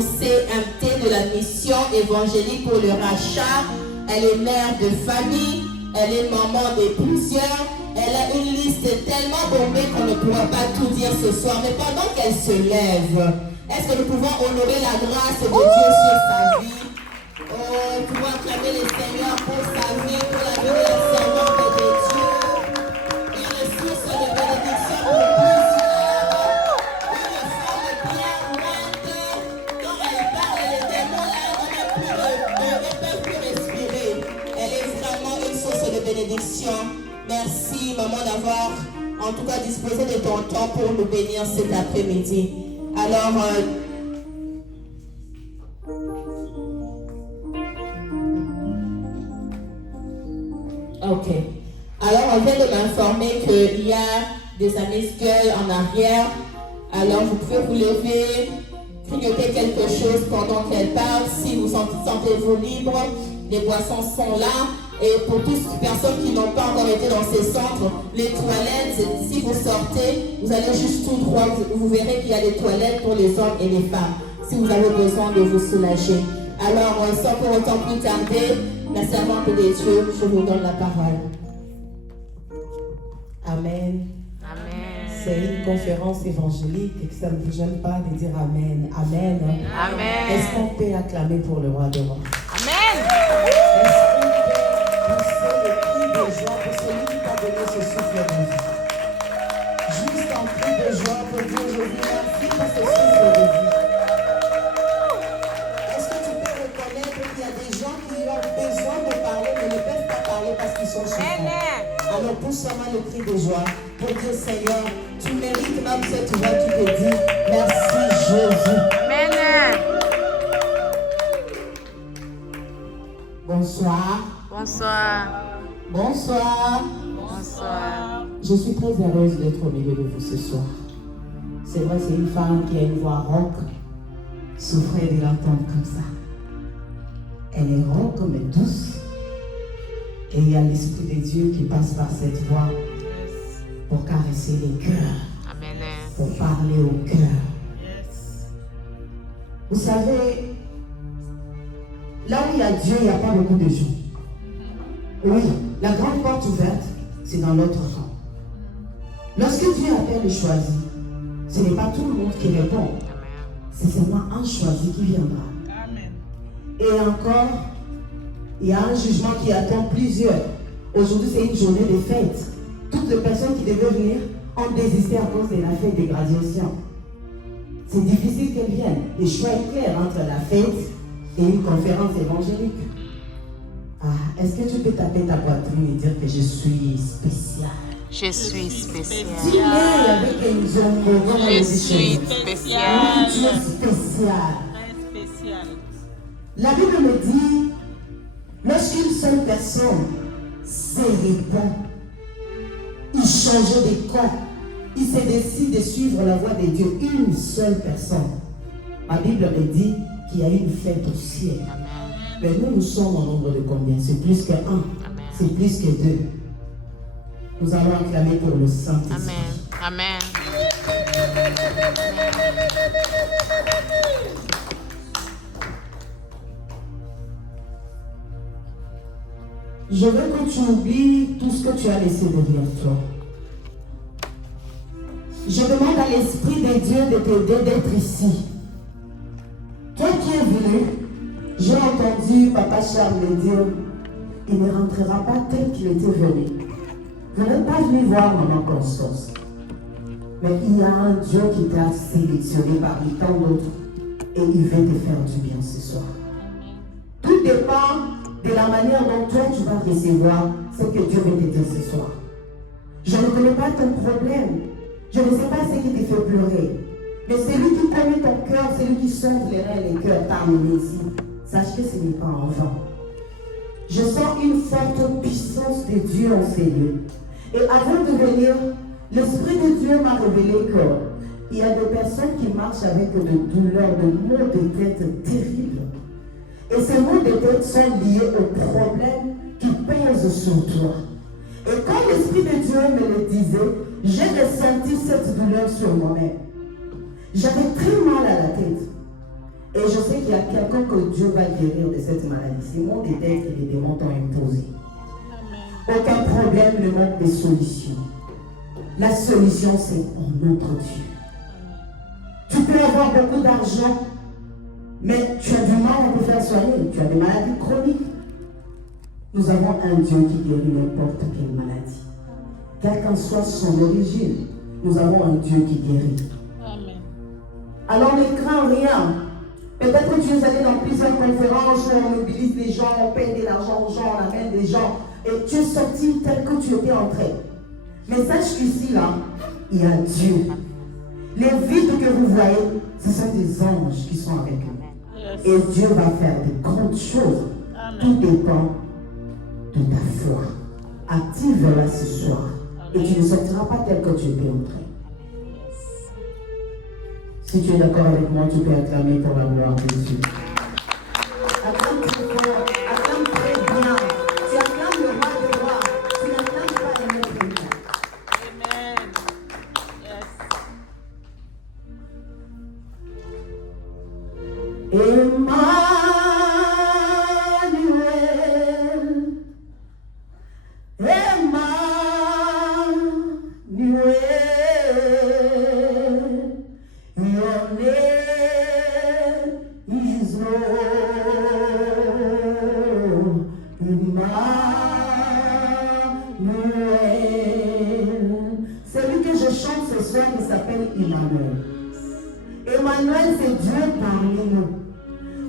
C'est un thé de la mission évangélique pour le rachat. Elle est mère de famille, elle est maman de plusieurs. Elle a une liste tellement bombée qu'on ne pourra pas tout dire ce soir. Mais pendant qu'elle se lève, est-ce que nous pouvons honorer la grâce de Dieu sur sa vie? Oh, nous pouvons acclamer le Seigneur pour sa vie, pour la vie de la servante de Dieu. Une source de bénédiction pour plusieurs. Une femme bien mointe. Quand elle parle, les démons là ne peuvent plus respirer. Elle est vraiment une source de bénédiction. Merci, maman, d'avoir en tout cas disposé de ton temps pour nous bénir cet après-midi. Alors, ok. Alors, on vient de m'informer qu'il y a des amis girls en arrière. Alors, vous pouvez vous lever, grignoter quelque chose pendant qu'elle parle. Si vous sentez-vous libre, les boissons sont là. Et pour toutes les personnes qui n'ont pas encore été dans ces centres, les toilettes, si vous sortez, vous allez juste tout droit, vous verrez qu'il y a des toilettes pour les hommes et les femmes, si vous avez besoin de vous soulager. Alors, sans pour autant plus tarder, la servante de Dieu, je vous donne la parole. Amen. Amen. C'est une conférence évangélique et que ça ne vous gêne pas de dire Amen. Amen. Amen. Est-ce qu'on peut acclamer pour le roi de rois? Amen. Est-ce qu'on peut pousser le cri de joie pour celui qui t'a donné ce souffle de vie? Juste un cri de joie pour dire je vous remercie pour ce souffle de vie. Est-ce que tu peux reconnaître qu'il y a des gens qui ont besoin de parler mais ne peuvent pas parler parce qu'ils sont souffrants? Alors pousse seulement le cri de joie pour dire Seigneur, tu mérites même cette voix qui te dit merci Jésus. Amen. Bonsoir. Bonsoir. Bonsoir. Bonsoir. Je suis très heureuse d'être au milieu de vous ce soir. C'est vrai, c'est une femme qui a une voix rauque. Souffrez de l'entendre comme ça. Elle est rauque mais douce. Et il y a l'Esprit de Dieu qui passe par cette voix pour caresser les cœurs, Amen. pour parler au cœur. Vous savez, là où il y a Dieu, il n'y a pas beaucoup de gens. Oui, la grande porte ouverte, c'est dans l'autre camp. Lorsque Dieu appelle les choisis, ce n'est pas tout le monde qui répond. C'est seulement un choisi qui viendra. Amen. Et encore, il y a un jugement qui attend plusieurs. Aujourd'hui, c'est une journée de fête. Toutes les personnes qui devaient venir ont désisté à cause de la fête de graduation. C'est difficile qu'elles viennent. Le choix est clair entre la fête et une conférence évangélique. Ah, est-ce que tu peux taper ta poitrine et dire que je suis spécial? Je suis spécial. Dis-le avec une zone. Je suis spécial. Tu es spécial. Très spécial. La Bible me dit, lorsqu'une seule personne se répand, il change de camp, il se décide de suivre la voie de Dieu, une seule personne. Ma Bible me dit qu'il y a une fête au ciel. Mais nous sommes en nombre de combien? C'est plus que un, c'est plus que deux. Nous allons acclamer pour le Saint-Esprit. Amen. Amen. Je veux que tu oublies tout ce que tu as laissé derrière toi. Je demande à l'Esprit de Dieu de t'aider d'être ici. Toi qui es venu, j'ai entendu Papa Charles me dire, il ne rentrera pas tel qu'il était venu. Vous n'êtes pas venu voir Maman Constance. Mais il y a un Dieu qui t'a sélectionné parmi tant d'autres et il veut te faire du bien ce soir. Tout dépend de la manière dont toi tu vas recevoir ce que Dieu veut te dire ce soir. Je ne connais pas ton problème. Je ne sais pas ce qui te fait pleurer. Mais celui qui connaît ton cœur, celui qui sonde les reins et les cœurs, t'a amené ici. Sache que ce n'est pas en vain. Je sens une forte puissance de Dieu en ces lieux. Et avant de venir, l'Esprit de Dieu m'a révélé qu'il y a des personnes qui marchent avec des douleurs, des maux de tête terribles. Et ces maux de tête sont liés aux problèmes qui pèsent sur toi. Et quand l'Esprit de Dieu me le disait, j'ai ressenti cette douleur sur moi-même. J'avais très mal à la tête. Et je sais qu'il y a quelqu'un que Dieu va guérir de cette maladie. C'est mon déteste que les démons t'ont imposé. Aucun problème ne manque de solution. La solution, c'est en notre Dieu. Tu peux avoir beaucoup d'argent, mais tu as du mal à te faire soigner. Tu as des maladies chroniques. Nous avons un Dieu qui guérit n'importe quelle maladie. Quelle qu'en soit son origine, nous avons un Dieu qui guérit. Amen. Alors ne crains rien. Peut-être que tu es allé dans plusieurs conférences où on mobilise les gens, on paye de l'argent aux gens, on amène des gens, et tu es sorti tel que tu étais entré. Mais sache qu'ici, là, il y a Dieu. Les vides que vous voyez, ce sont des anges qui sont avec nous. Yes. Et Dieu va faire de grandes choses. Amen. Tout dépend de ta foi. Active-la ce soir. Et tu ne sortiras pas tel que tu étais entré. Si tu es d'accord avec moi, tu peux acclamer pour la gloire de Dieu. Acclame très fort, acclame très bien. Tu acclames le roi des rois. Tu n'acclames pas les maîtres des maîtres. Amen. Yes. Celui que je chante ce soir, il s'appelle Emmanuel. Emmanuel, c'est Dieu parmi nous.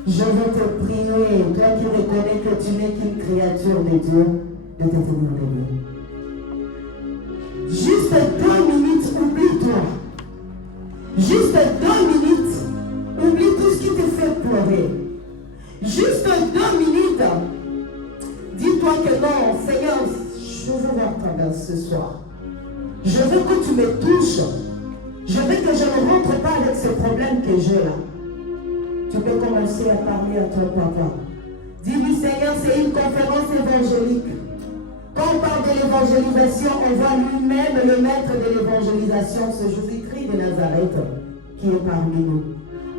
Je veux te prier, toi qui reconnais que tu n'es qu'une créature de Dieu, de te tenir debout. Juste 2 minutes, oublie-toi. Juste 2 minutes, oublie tout ce qui te fait pleurer. Juste 2 minutes, dis-toi que non, Seigneur, je veux voir ta grâce ce soir. Je veux que tu me touches. Je veux que je ne rentre pas avec ce problème que j'ai là. Tu peux commencer à parler à ton papa. Dis-lui, Seigneur, c'est une conférence évangélique. Quand on parle de l'évangélisation, on voit lui-même le maître de l'évangélisation, ce Jésus-Christ de Nazareth, qui est parmi nous.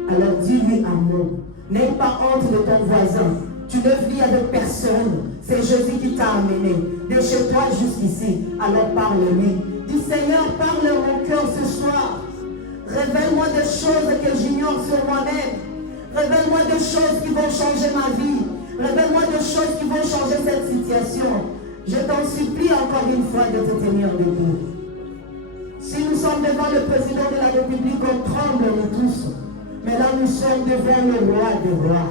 Alors dis-lui amour. N'aie pas honte de ton voisin. Tu ne vis avec personne. C'est Jésus qui t'a amené de chez toi jusqu'ici. Alors parle-lui. Dis, Seigneur, parle à mon cœur ce soir. Révèle-moi des choses que j'ignore sur moi-même. Révèle-moi des choses qui vont changer ma vie. Révèle-moi des choses qui vont changer cette situation. Je t'en supplie encore une fois de te tenir debout. Si nous sommes devant le président de la République, on tremble nous tous. Mais là, nous sommes devant le roi des rois.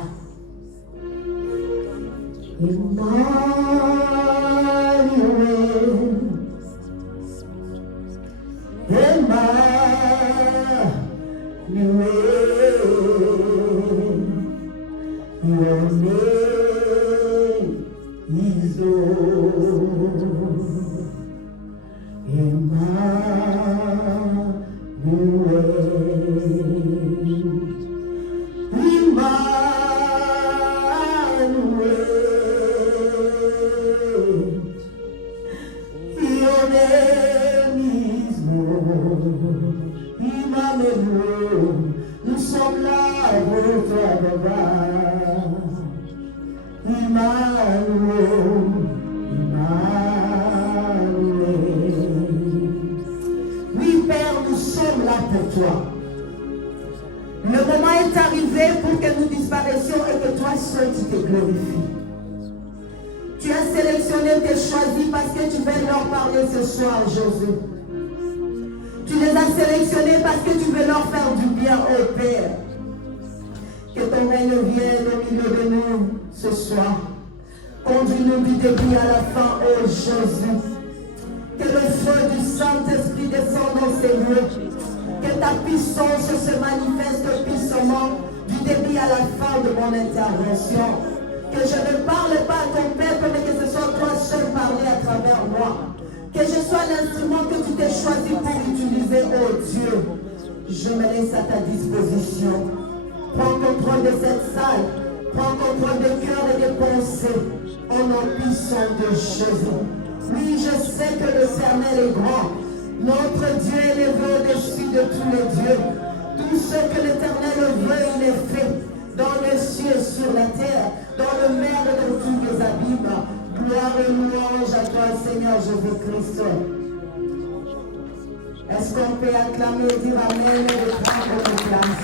Your name is Lord. Emmanuel, nous sommes là pour toi, Baba. Emmanuel, Emmanuel. Oui, Père, nous sommes là pour toi. Le moment est arrivé pour que nous disparaissions et que toi seul tu te glorifies. Tu as sélectionné tes choisis parce que tu veux leur parler ce soir, Jésus. Tu les as sélectionnés parce que tu veux leur faire du bien, ô Père. Que ton règne vienne au milieu de nous ce soir. Conduis-nous du début à la fin, ô Jésus. Que le feu du Saint-Esprit descende dans ces lieux. Que ta puissance se manifeste puissamment du début à la fin de mon intervention. Que je ne parle pas à ton peuple, mais que ce soit toi seul parler à travers moi. Que je sois l'instrument que tu t'es choisi pour utiliser, oh Dieu. Je me laisse à ta disposition. Prends contrôle de cette salle. Prends contrôle des cœurs et des pensées. Au nom puissant de Jésus. Oui, je sais que l'Éternel est grand. Notre Dieu est élevé au-dessus de tous les dieux. Tout ce que l'Éternel veut, il est fait. Seigneur Jésus-Christ. Est-ce qu'on peut acclamer et dire Amen et prendre notre place?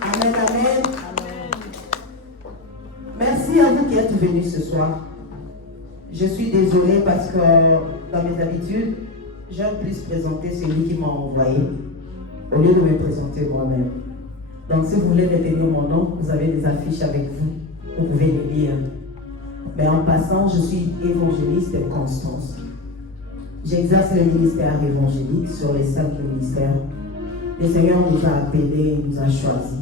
Amen, Amen. Merci à vous qui êtes venus ce soir. Je suis désolée parce que dans mes habitudes, j'aime plus présenter celui qui m'a envoyé au lieu de me présenter moi-même. Donc si vous voulez retenir mon nom, vous avez des affiches avec vous. Vous pouvez les lire. Mais en passant, je suis évangéliste Constance. J'exerce le ministère évangélique sur les 5 ministères. Le Seigneur nous a appelés, nous a choisis.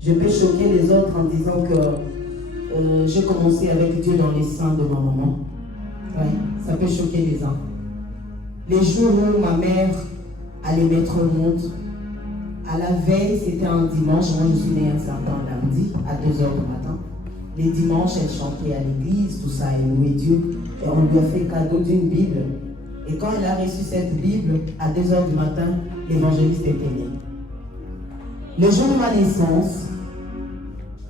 Je peux choquer les autres en disant que j'ai commencé avec Dieu dans les seins de ma maman. Ouais, ça peut choquer les uns. Les jours où ma mère allait mettre au monde, à la veille, c'était un dimanche. Moi, je suis née un certain lundi à 2h du matin. Les dimanches, elle chantait à l'église, tout ça, elle louait Dieu. Et on lui a fait cadeau d'une Bible. Et quand elle a reçu cette Bible, à 2h du matin, l'évangéliste était né. Le jour de ma naissance,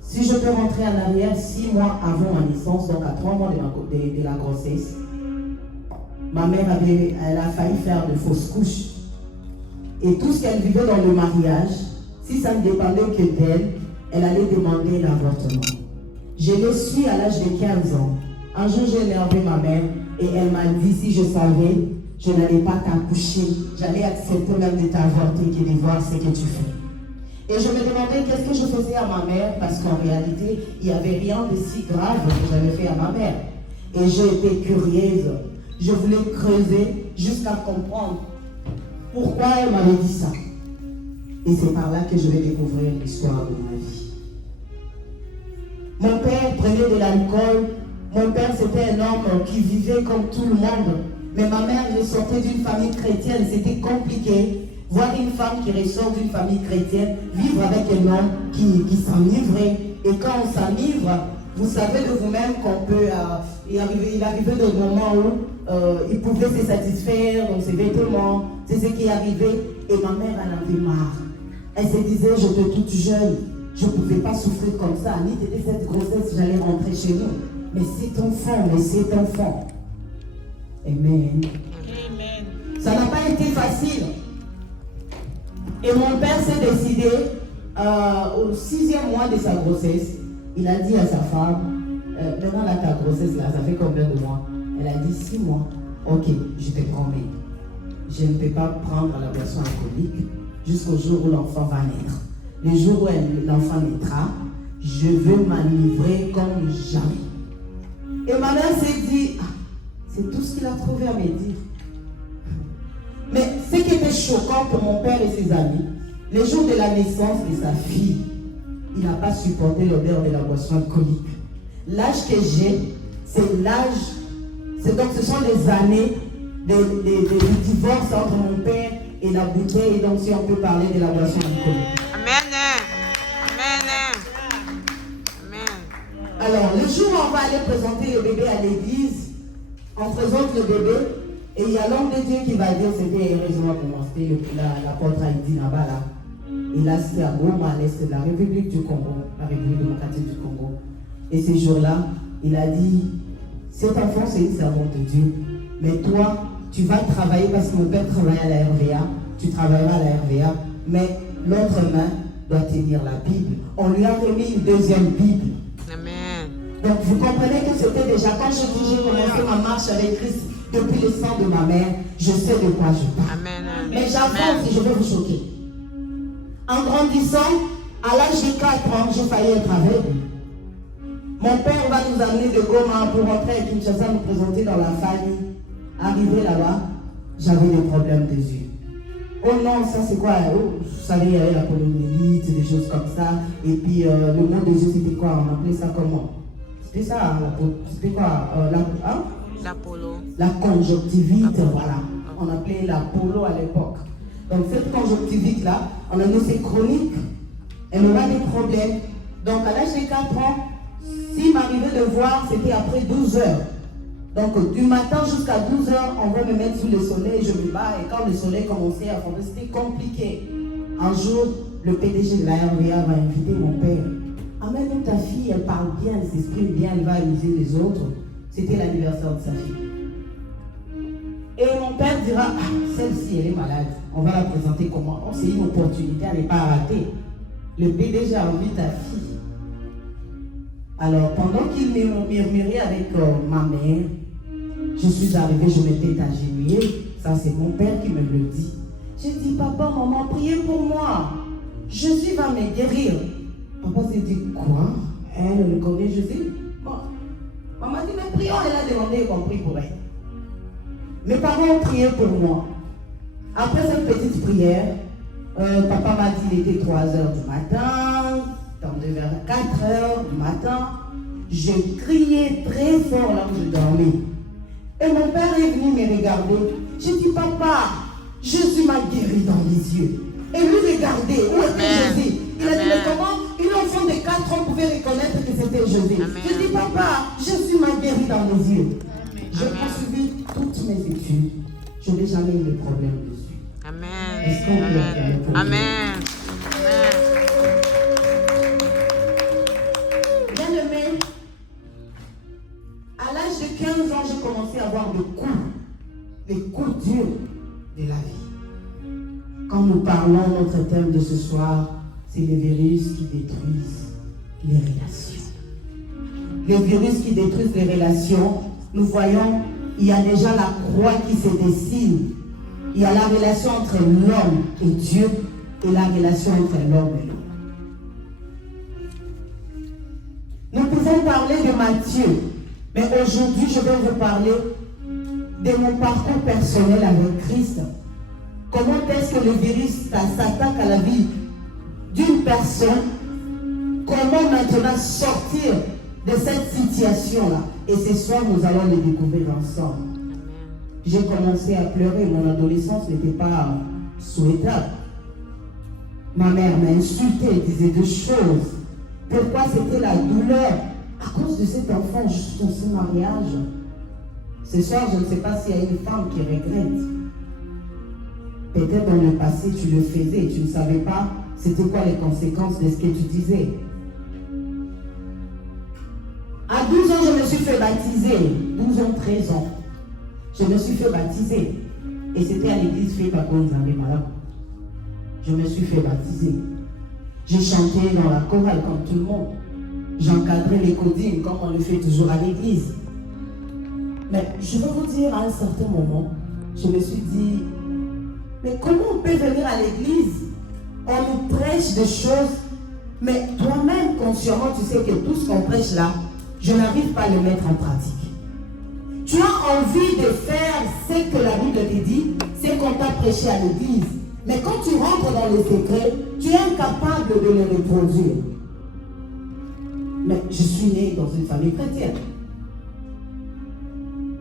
si je peux rentrer en arrière, 6 mois avant ma naissance, donc à 3 mois de la grossesse, ma mère elle a failli faire de fausses couches. Et tout ce qu'elle vivait dans le mariage, si ça ne dépendait que d'elle, elle allait demander l'avortement. Je l'ai su à l'âge de 15 ans. Un jour, j'ai énervé ma mère et elle m'a dit, si je savais, je n'allais pas t'accoucher. J'allais accepter même de t'avorter que de voir ce que tu fais. Et je me demandais qu'est-ce que je faisais à ma mère, parce qu'en réalité, il n'y avait rien de si grave que j'avais fait à ma mère. Et j'ai été curieuse. Je voulais creuser jusqu'à comprendre pourquoi elle m'avait dit ça. Et c'est par là que je vais découvrir l'histoire de ma vie. Mon père prenait de l'alcool. Mon père, c'était un homme qui vivait comme tout le monde. Mais ma mère, je sortais d'une famille chrétienne. C'était compliqué. Voir une femme qui ressort d'une famille chrétienne, vivre avec un homme qui s'enivrait. Et quand on s'enivre, vous savez de vous-même qu'on peut... il arrivait des moments où il pouvait se satisfaire dans ses vêtements. C'est ce qui arrivait. Et ma mère, elle en avait marre. Elle se disait, j'étais toute jeune. Je ne pouvais pas souffrir comme ça. Ni t'étais cette grossesse, j'allais rentrer chez nous. Mais c'est enfant, mais c'est enfant. Amen. Amen. Ça n'a pas été facile. Et mon père s'est décidé, au 6e mois de sa grossesse, il a dit à sa femme, maintenant là, ta grossesse, là, ça fait combien de mois? Elle a dit 6 mois. Ok, je te promets. Je ne peux pas prendre la boisson alcoolique jusqu'au jour où l'enfant va naître. Le jour où l'enfant naîtra, je veux m'enivrer comme jamais. Et ma mère s'est dit, c'est tout ce qu'il a trouvé à me dire. Mais ce qui était choquant pour mon père et ses amis, le jour de la naissance de sa fille, il n'a pas supporté l'odeur de la boisson alcoolique. L'âge que j'ai, c'est l'âge, donc ce sont les années de divorce entre mon père et la bouteille, donc si on peut parler de la boisson alcoolique. Amen. Amen. Amen. Alors, le jour où on va aller présenter le bébé à l'église, on présente le bébé, et il y a l'homme de Dieu qui va dire, c'était heureusement pour moi, c'était l'apôtre Haïti là-bas là. Et là, c'était à Goma, à l'est de la République du Congo, la République démocratique du Congo. Et ce jour-là, il a dit, cet enfant, c'est une servante de Dieu. Mais toi, tu vas travailler parce que mon père travaille à la RVA, tu travailleras à la RVA, mais l'autre main doit tenir la Bible. On lui a remis une deuxième Bible. Amen. Donc vous comprenez que c'était déjà, quand j'ai commencé ma marche avec Christ, depuis le sang de ma mère, je sais de quoi je parle. Amen. Mais j'avance et je vais vous choquer. En grandissant, à l'âge de 4 ans, j'ai failli être aveugle. Mon père va nous amener de Goma pour rentrer à Kinshasa, nous présenter dans la famille. Arrivé là-bas, j'avais des problèmes de yeux. Oh non, ça c'est quoi? Oh, vous savez, il y avait la poliomyélite, des choses comme ça. Et puis le mot des yeux, c'était quoi? On appelait ça comment? C'était ça, c'était quoi? L'Apollo. La conjonctivite, voilà. On appelait l'Apollo à l'époque. Donc cette conjonctivite-là, on a dit c'est chronique. Elle aura des problèmes. Donc à l'âge de 4 ans, s'il m'arrivait de voir, c'était après 12 heures. Donc du matin jusqu'à 12 heures, on va me mettre sous le soleil, je me bats. Et quand le soleil commençait à fondre, c'était compliqué. Un jour, le PDG de la RVA va inviter mon père. Amène ta fille, elle parle bien, elle s'exprime bien, elle va amuser les autres. C'était l'anniversaire de sa fille. Et mon père dira, ah, celle-ci, elle est malade. On va la présenter comment? Oh, c'est une opportunité à ne pas rater. Le PDG a envie de ta fille. Alors, pendant qu'il murmurait avec ma mère, je suis arrivée, je m'étais agenouillée. Ça, c'est mon père qui me le dit. J'ai dit, papa, maman, priez pour moi. Jésus va me guérir. Papa s'est dit, quoi? Elle connaît Jésus? Bon. Maman dit, mais prions, elle a demandé et compris pour elle. Mes parents ont prié pour moi. Après cette petite prière, papa m'a dit, il était 3 heures du matin, tendait vers 4 heures du matin. J'ai crié très fort là où je dormais. Et mon père est venu me regarder. J'ai dit, papa, Jésus m'a guéri dans les yeux. Et lui, regardez, où était Jésus? Il a dit, mais comment une enfant de 4 ans pouvait reconnaître que c'était Jésus? Je dis, papa, Jésus m'a guéri dans les yeux. J'ai poursuivi toutes mes études. Je n'ai jamais eu de problème dessus. Amen. Est-ce qu'on peut prier pour Dieu? Amen. Bien-aimé, à l'âge de 15 ans, j'ai commencé à avoir des coups durs de la vie. Quand nous parlons, notre thème de ce soir, c'est les virus qui détruisent les relations. Les virus qui détruisent les relations, nous voyons, il y a déjà la croix qui se dessine. Il y a la relation entre l'homme et Dieu et la relation entre l'homme et l'homme. Nous pouvons parler de Matthieu, mais aujourd'hui, je vais vous parler de mon parcours personnel avec Christ. Comment est-ce que le virus s'attaque à la vie d'une personne? Comment maintenant sortir de cette situation-là? Et ce soir, nous allons le découvrir ensemble. J'ai commencé à pleurer. Mon adolescence n'était pas souhaitable. Ma mère m'a insulté, disait des choses. Pourquoi c'était la douleur? À cause de cet enfant, juste dans ce mariage. Ce soir, je ne sais pas s'il y a une femme qui regrette. Peut-être dans le passé, tu le faisais et tu ne savais pas c'était quoi les conséquences de ce que tu disais. À 12 ans, je me suis fait baptiser. 12 ans, 13 ans. Je me suis fait baptiser. Et c'était à l'église Fébakon-Zambé-Malab. Je me suis fait baptiser. J'ai chanté dans la chorale comme tout le monde. J'encadrais les codines comme on le fait toujours à l'église. Mais je vais vous dire, à un certain moment, je me suis dit, mais comment on peut venir à l'église? On nous prêche des choses, mais toi-même, consciemment, tu sais que tout ce qu'on prêche là, je n'arrive pas à le mettre en pratique. Tu as envie de faire ce que la Bible te dit, c'est qu'on t'a prêché à l'église. Mais quand tu rentres dans les secrets, tu es incapable de le reproduire. Mais je suis né dans une famille chrétienne.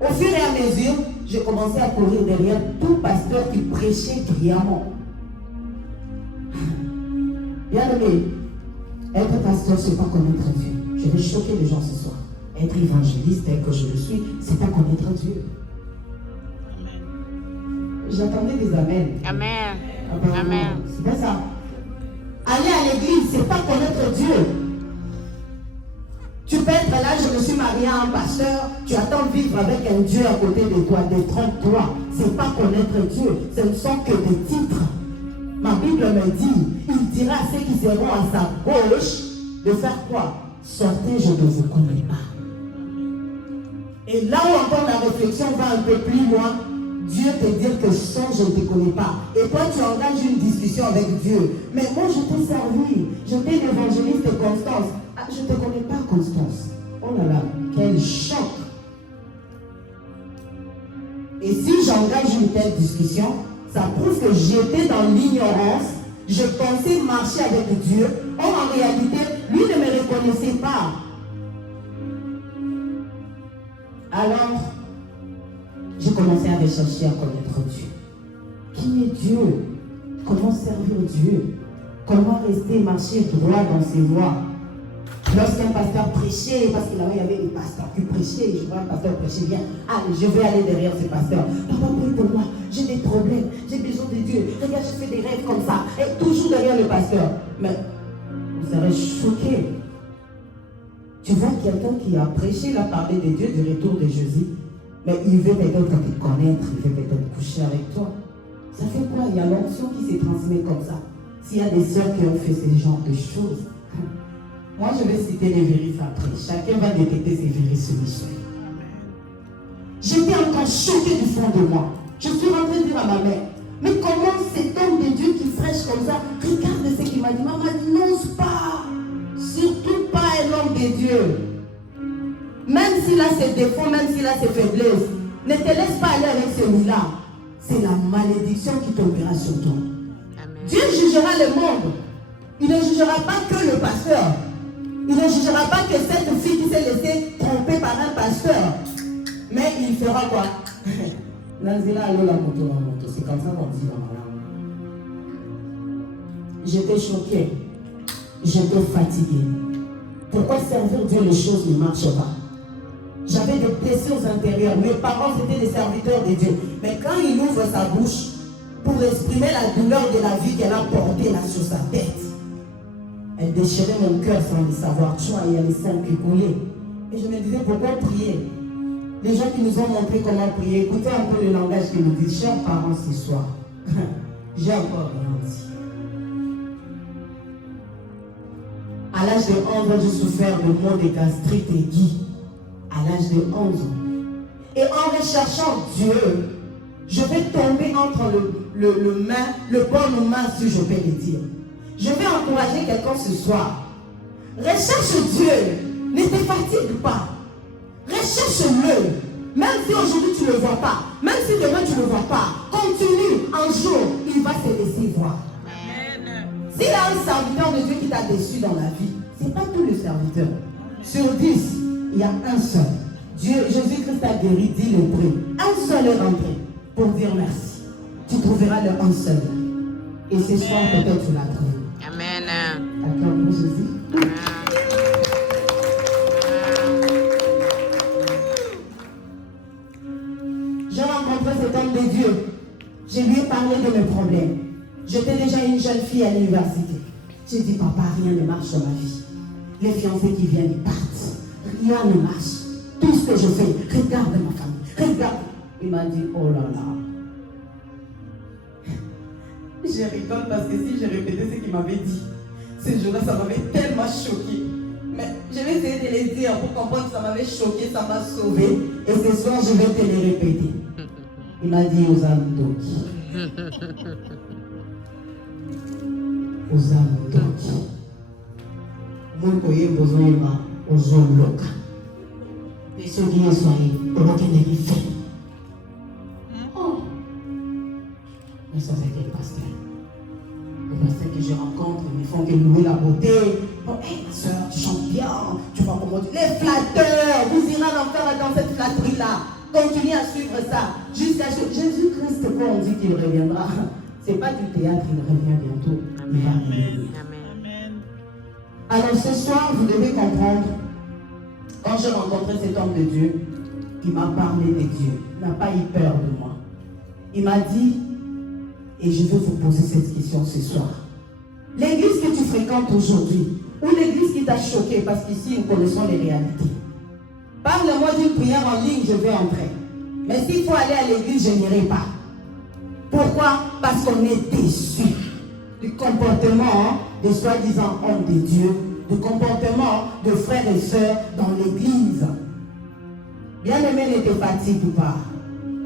Au fur et à mesure, j'ai commencé à courir derrière tout pasteur qui prêchait brillamment. Bien aimé, être pasteur, c'est pas connaître Dieu. Je vais choquer les gens ce soir. Être évangéliste tel que je le suis, c'est pas connaître Dieu. J'attendais des amens. Amen. Amen. C'est pas ça. Aller à l'église, c'est pas connaître Dieu. Tu peux être là, je me suis marié à un pasteur, tu attends vivre avec un Dieu à côté de toi, détrompe-toi. C'est pas connaître Dieu, ce ne sont que des titres. Ma Bible me dit, il dira à ceux qui seront à sa gauche de faire quoi? Sortez, je ne vous connais pas. Et là où encore la réflexion va un peu plus loin, Dieu te dit que sans je ne te connais pas. Et toi tu engages une discussion avec Dieu. Mais moi je t'ai servi, je t'ai l'évangéliste Constance. Ah, je ne te connais pas Constance. Oh là là, quel choc. Et si j'engage une telle discussion, ça prouve que j'étais dans l'ignorance, je pensais marcher avec Dieu. Or en réalité, lui ne me reconnaissait pas. Alors, j'ai commencé à rechercher à connaître Dieu. Qui est Dieu? Comment servir Dieu? Comment rester marcher droit dans ses voies? Lorsqu'un pasteur prêchait, parce qu'il y avait des pasteurs qui prêchaient, je vois un pasteur prêcher bien, allez, je vais aller derrière ce pasteur. Papa, prie pour moi, j'ai des problèmes, j'ai besoin de Dieu. Regarde, je fais des rêves comme ça, et toujours derrière le pasteur. Mais vous serez choqués. Tu vois quelqu'un qui a prêché, il a parlé de Dieu, du retour de Jésus, mais il veut peut-être te connaître, il veut peut-être coucher avec toi. Ça fait quoi? Il y a l'onction qui s'est transmise comme ça. S'il y a des sœurs qui ont fait ce genre de choses, moi je vais citer les vérités après. Chacun va détecter ses vérités solutions. J'étais encore choquée du fond de moi. Je suis rentrée dire à ma mère, mais comment cet homme de Dieu qui prêche comme ça, regarde ce qu'il m'a dit. Maman dit, n'ose pas, surtout pas un homme de Dieu. Même s'il a ses défauts, même s'il a ses faiblesses, ne te laisse pas aller avec celui-là. C'est la malédiction qui tombera sur toi. Amen. Dieu jugera le monde. Il ne jugera pas que le pasteur. Il ne jugera pas que cette fille qui s'est laissée tromper par un pasteur. Mais il fera quoi? C'est comme ça qu'on dit dans la langue. J'étais choquée. J'étais fatiguée. Pourquoi servir Dieu, les choses ne marchent pas? J'avais des blessures intérieures. Mes parents étaient des serviteurs de Dieu. Mais quand il ouvre sa bouche pour exprimer la douleur de la vie qu'elle a portée là sur sa tête, elle déchirait mon cœur sans le savoir. Tu vois, il y a les seins qui coulaient. Et je me disais, pourquoi prier? Les gens qui nous ont montré comment prier, écoutez un peu le langage qu'ils nous disent. Chers parents, ce soir, j'ai encore rien dit. À l'âge de 11 ans, j'ai souffert de maux de gastrite aiguë. À l'âge de 11 ans. Et en recherchant Dieu, je vais tomber entre le bon main, si je peux le dire. Je vais encourager quelqu'un ce soir. Recherche Dieu. Ne te fatigue pas. Recherche-le. Même si aujourd'hui tu ne le vois pas, même si demain tu ne le vois pas, continue. Un jour, il va se laisser voir. S'il y a un serviteur de Dieu qui t'a déçu dans la vie, ce n'est pas tous les serviteurs. Sur 10, il y a un seul. Dieu, Jésus-Christ a guéri 10 lépreux. Un seul est rentré pour dire merci. Tu trouveras le un seul. Et ce soir, peut-être tu l'as trouvé. Amen. D'accord pour Jésus? Amen. J'ai rencontré cet homme de Dieu. Je lui ai parlé de mes problèmes. J'étais déjà une jeune fille à l'université. J'ai dit, papa, rien ne marche dans ma vie. Les fiancés qui viennent, ils partent. Rien ne marche. Tout ce que je fais, regarde ma famille. Regarde. Il m'a dit, oh là là. Je rigole parce que si je répétais ce qu'il m'avait dit, ce jour-là, ça m'avait tellement choqué. Mais je vais essayer de le dire pour comprendre que ça m'avait choqué, ça m'a sauvé. Et ce soir, je vais te le répéter. Il m'a dit aux Amudoki. Aux Amudoki. Moi, je besoin aux zones locales. Et ceux qui sont pour qu'ils ne fait. Oh. Mais ça, c'est quel pasteur? Les pasteurs que je rencontre, ils font que louer la beauté. Oh, hey, ma soeur, tu chantes bien. Tu vois comment tu... Les flatteurs, vous irez en enfer dans cette flatterie-là. Continuez à suivre ça. Jusqu'à ce que Jésus-Christ, quand on dit qu'il reviendra, c'est pas du théâtre, il revient bientôt. Il va revenir. Amen. Alors ce soir, vous devez comprendre, quand j'ai rencontré cet homme de Dieu, il m'a parlé de Dieu. Il n'a pas eu peur de moi. Il m'a dit, et je vais vous poser cette question ce soir. L'église que tu fréquentes aujourd'hui, ou l'église qui t'a choqué, parce qu'ici nous connaissons les réalités. Parle-moi d'une prière en ligne, je vais entrer. Mais s'il faut aller à l'église, je n'irai pas. Pourquoi? Parce qu'on est déçu du comportement des soi-disant hommes de Dieu, du comportement de frères et sœurs dans l'église. Bien-aimé, ne te fatigue pas.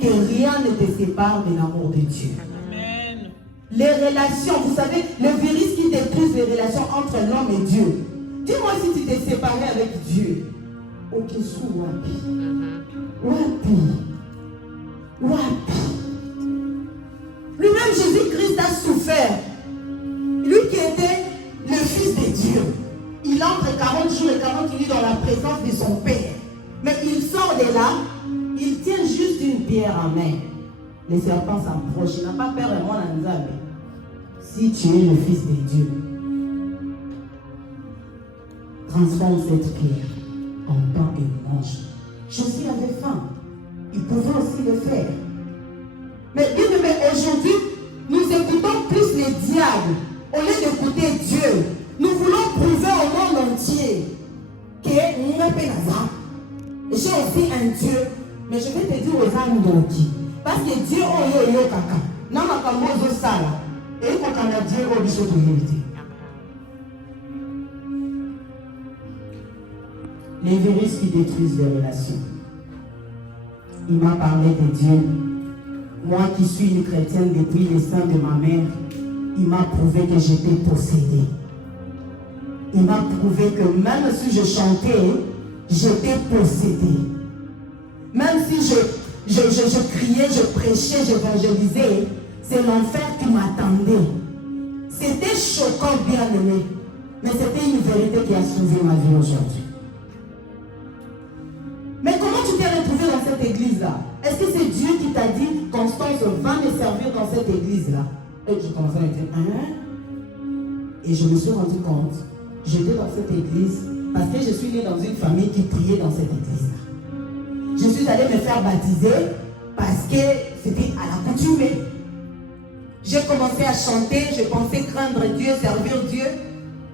Que rien ne te sépare de l'amour de Dieu. Amen. Les relations, vous savez, le virus qui détruit les relations entre l'homme et Dieu. Dis-moi si tu t'es séparé avec Dieu. Ok, sous Wapi. Lui-même, Jésus-Christ a souffert. Lui qui était le Fils de Dieu. Il entre 40 jours et 40 nuits dans la présence de son Père. Mais il sort de là, il tient juste une pierre en main. Les serpents s'approchent. Il n'a pas peur et moi, si tu es le Fils de Dieu, transforme cette pierre en pain et mange. Jésus avait faim. Il pouvait aussi le faire. Mais bien aimé, aujourd'hui, nous écoutons plus les diables au lieu d'écouter Dieu. Nous voulons prouver au monde entier que J'ai aussi un Dieu, mais je vais te dire aux âmes d'Oki. Parce que Dieu, oh yo kaka. Non, ma kamozo sala. Et quand on a Dieu, oh biso de vérité. Les virus qui détruisent les relations. Il m'a parlé de Dieu. Moi qui suis une chrétienne depuis le sein de ma mère, il m'a prouvé que j'étais possédée. Il m'a prouvé que même si je chantais, j'étais possédée. Même si je criais, je prêchais, j'évangélisais, c'est l'enfer qui m'attendait. C'était choquant, bien aimé, mais c'était une vérité qui a sauvé ma vie aujourd'hui. Mais comment tu t'es retrouvé dans cette église-là? Est-ce que c'est Dieu qui t'a dit, Constance, va me servir dans cette église-là? Et je commençais à me dire, Et je me suis rendu compte, j'étais dans cette église parce que je suis née dans une famille qui priait dans cette église-là. Je suis allée me faire baptiser parce que c'était à l'accoutumée. J'ai commencé à chanter, je pensais craindre Dieu, servir Dieu,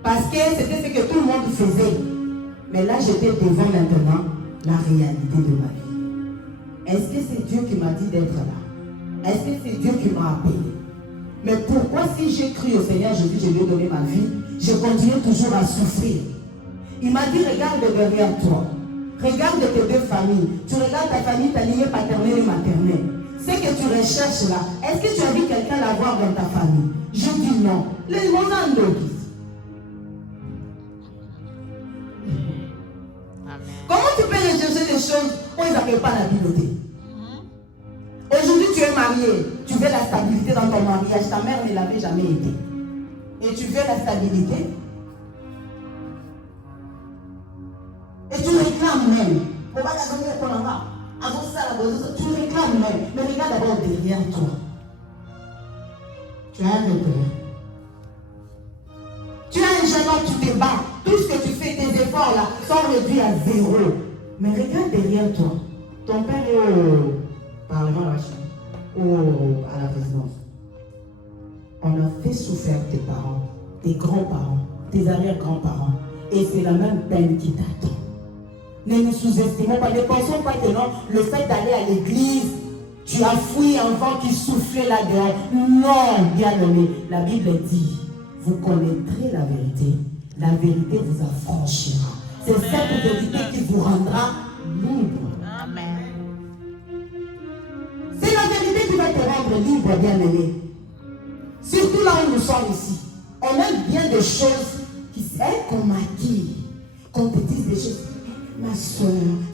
parce que c'était ce que tout le monde faisait. Mais là, j'étais devant maintenant la réalité de ma vie. Est-ce que c'est Dieu qui m'a dit d'être là? Est-ce que c'est Dieu qui m'a appelé? Mais pourquoi si j'ai cru au Seigneur, je lui ai donné ma vie, je continue toujours à souffrir? Il m'a dit, regarde derrière toi. Regarde tes deux familles. Tu regardes ta famille, ta lignée paternelle et maternelle. Ce que tu recherches là, est-ce que tu as vu quelqu'un l'avoir dans ta famille? Je dis non. Les Mozambiques. Comment tu peux rechercher des choses où ils n'appellent pas la Bible? Aujourd'hui, tu es marié, tu veux la stabilité dans ton mariage, ta mère ne l'avait jamais été. Et tu veux la stabilité. Et tu réclames même. Tu réclames même. Mais regarde d'abord derrière toi. Tu as un repère. Tu as un jeune homme, tu te bats. Tout ce que tu fais, tes efforts là, sont réduits à zéro. Mais regarde derrière toi. Ton père est au Parlement ou à la résidence. On a fait souffrir tes parents, tes grands-parents, tes arrière-grands-parents. Et c'est la même peine qui t'attend. Ne nous sous-estimons pas, ne pensons pas que non, le fait d'aller à l'église, tu as fui un vent qui soufflait là-dedans. Non, bien aimé, la Bible dit, vous connaîtrez la vérité vous affranchira. C'est cette vérité qui vous rendra libre. Amen. C'est la vérité qui va te rendre libre, bien aimé. Surtout là où nous sommes ici. On aime bien des choses qu'on maquille, qu'on te dise des choses. Ma soeur,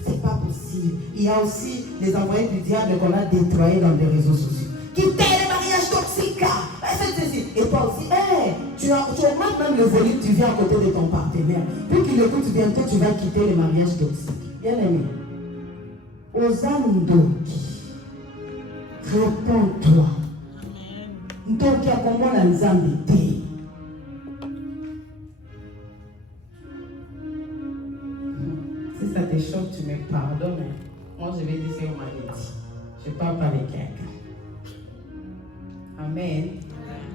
c'est pas possible. Il y a aussi les envoyés du diable qu'on a déployés dans les réseaux sociaux. Quittez les mariages toxiques. Et toi aussi, tu augmentes même le volume, tu viens à côté de ton partenaire. Puis qu'il écoute bientôt, tu vas quitter les mariages toxiques. Bien aimé. Aux âmes d'Oki, réponds-toi. Donc, il y a comment la nzambité. Si ça te choque, tu me pardonnes. Moi, je vais dire ce qu'on m'a dit. Je parle pas avec quelqu'un. Amen.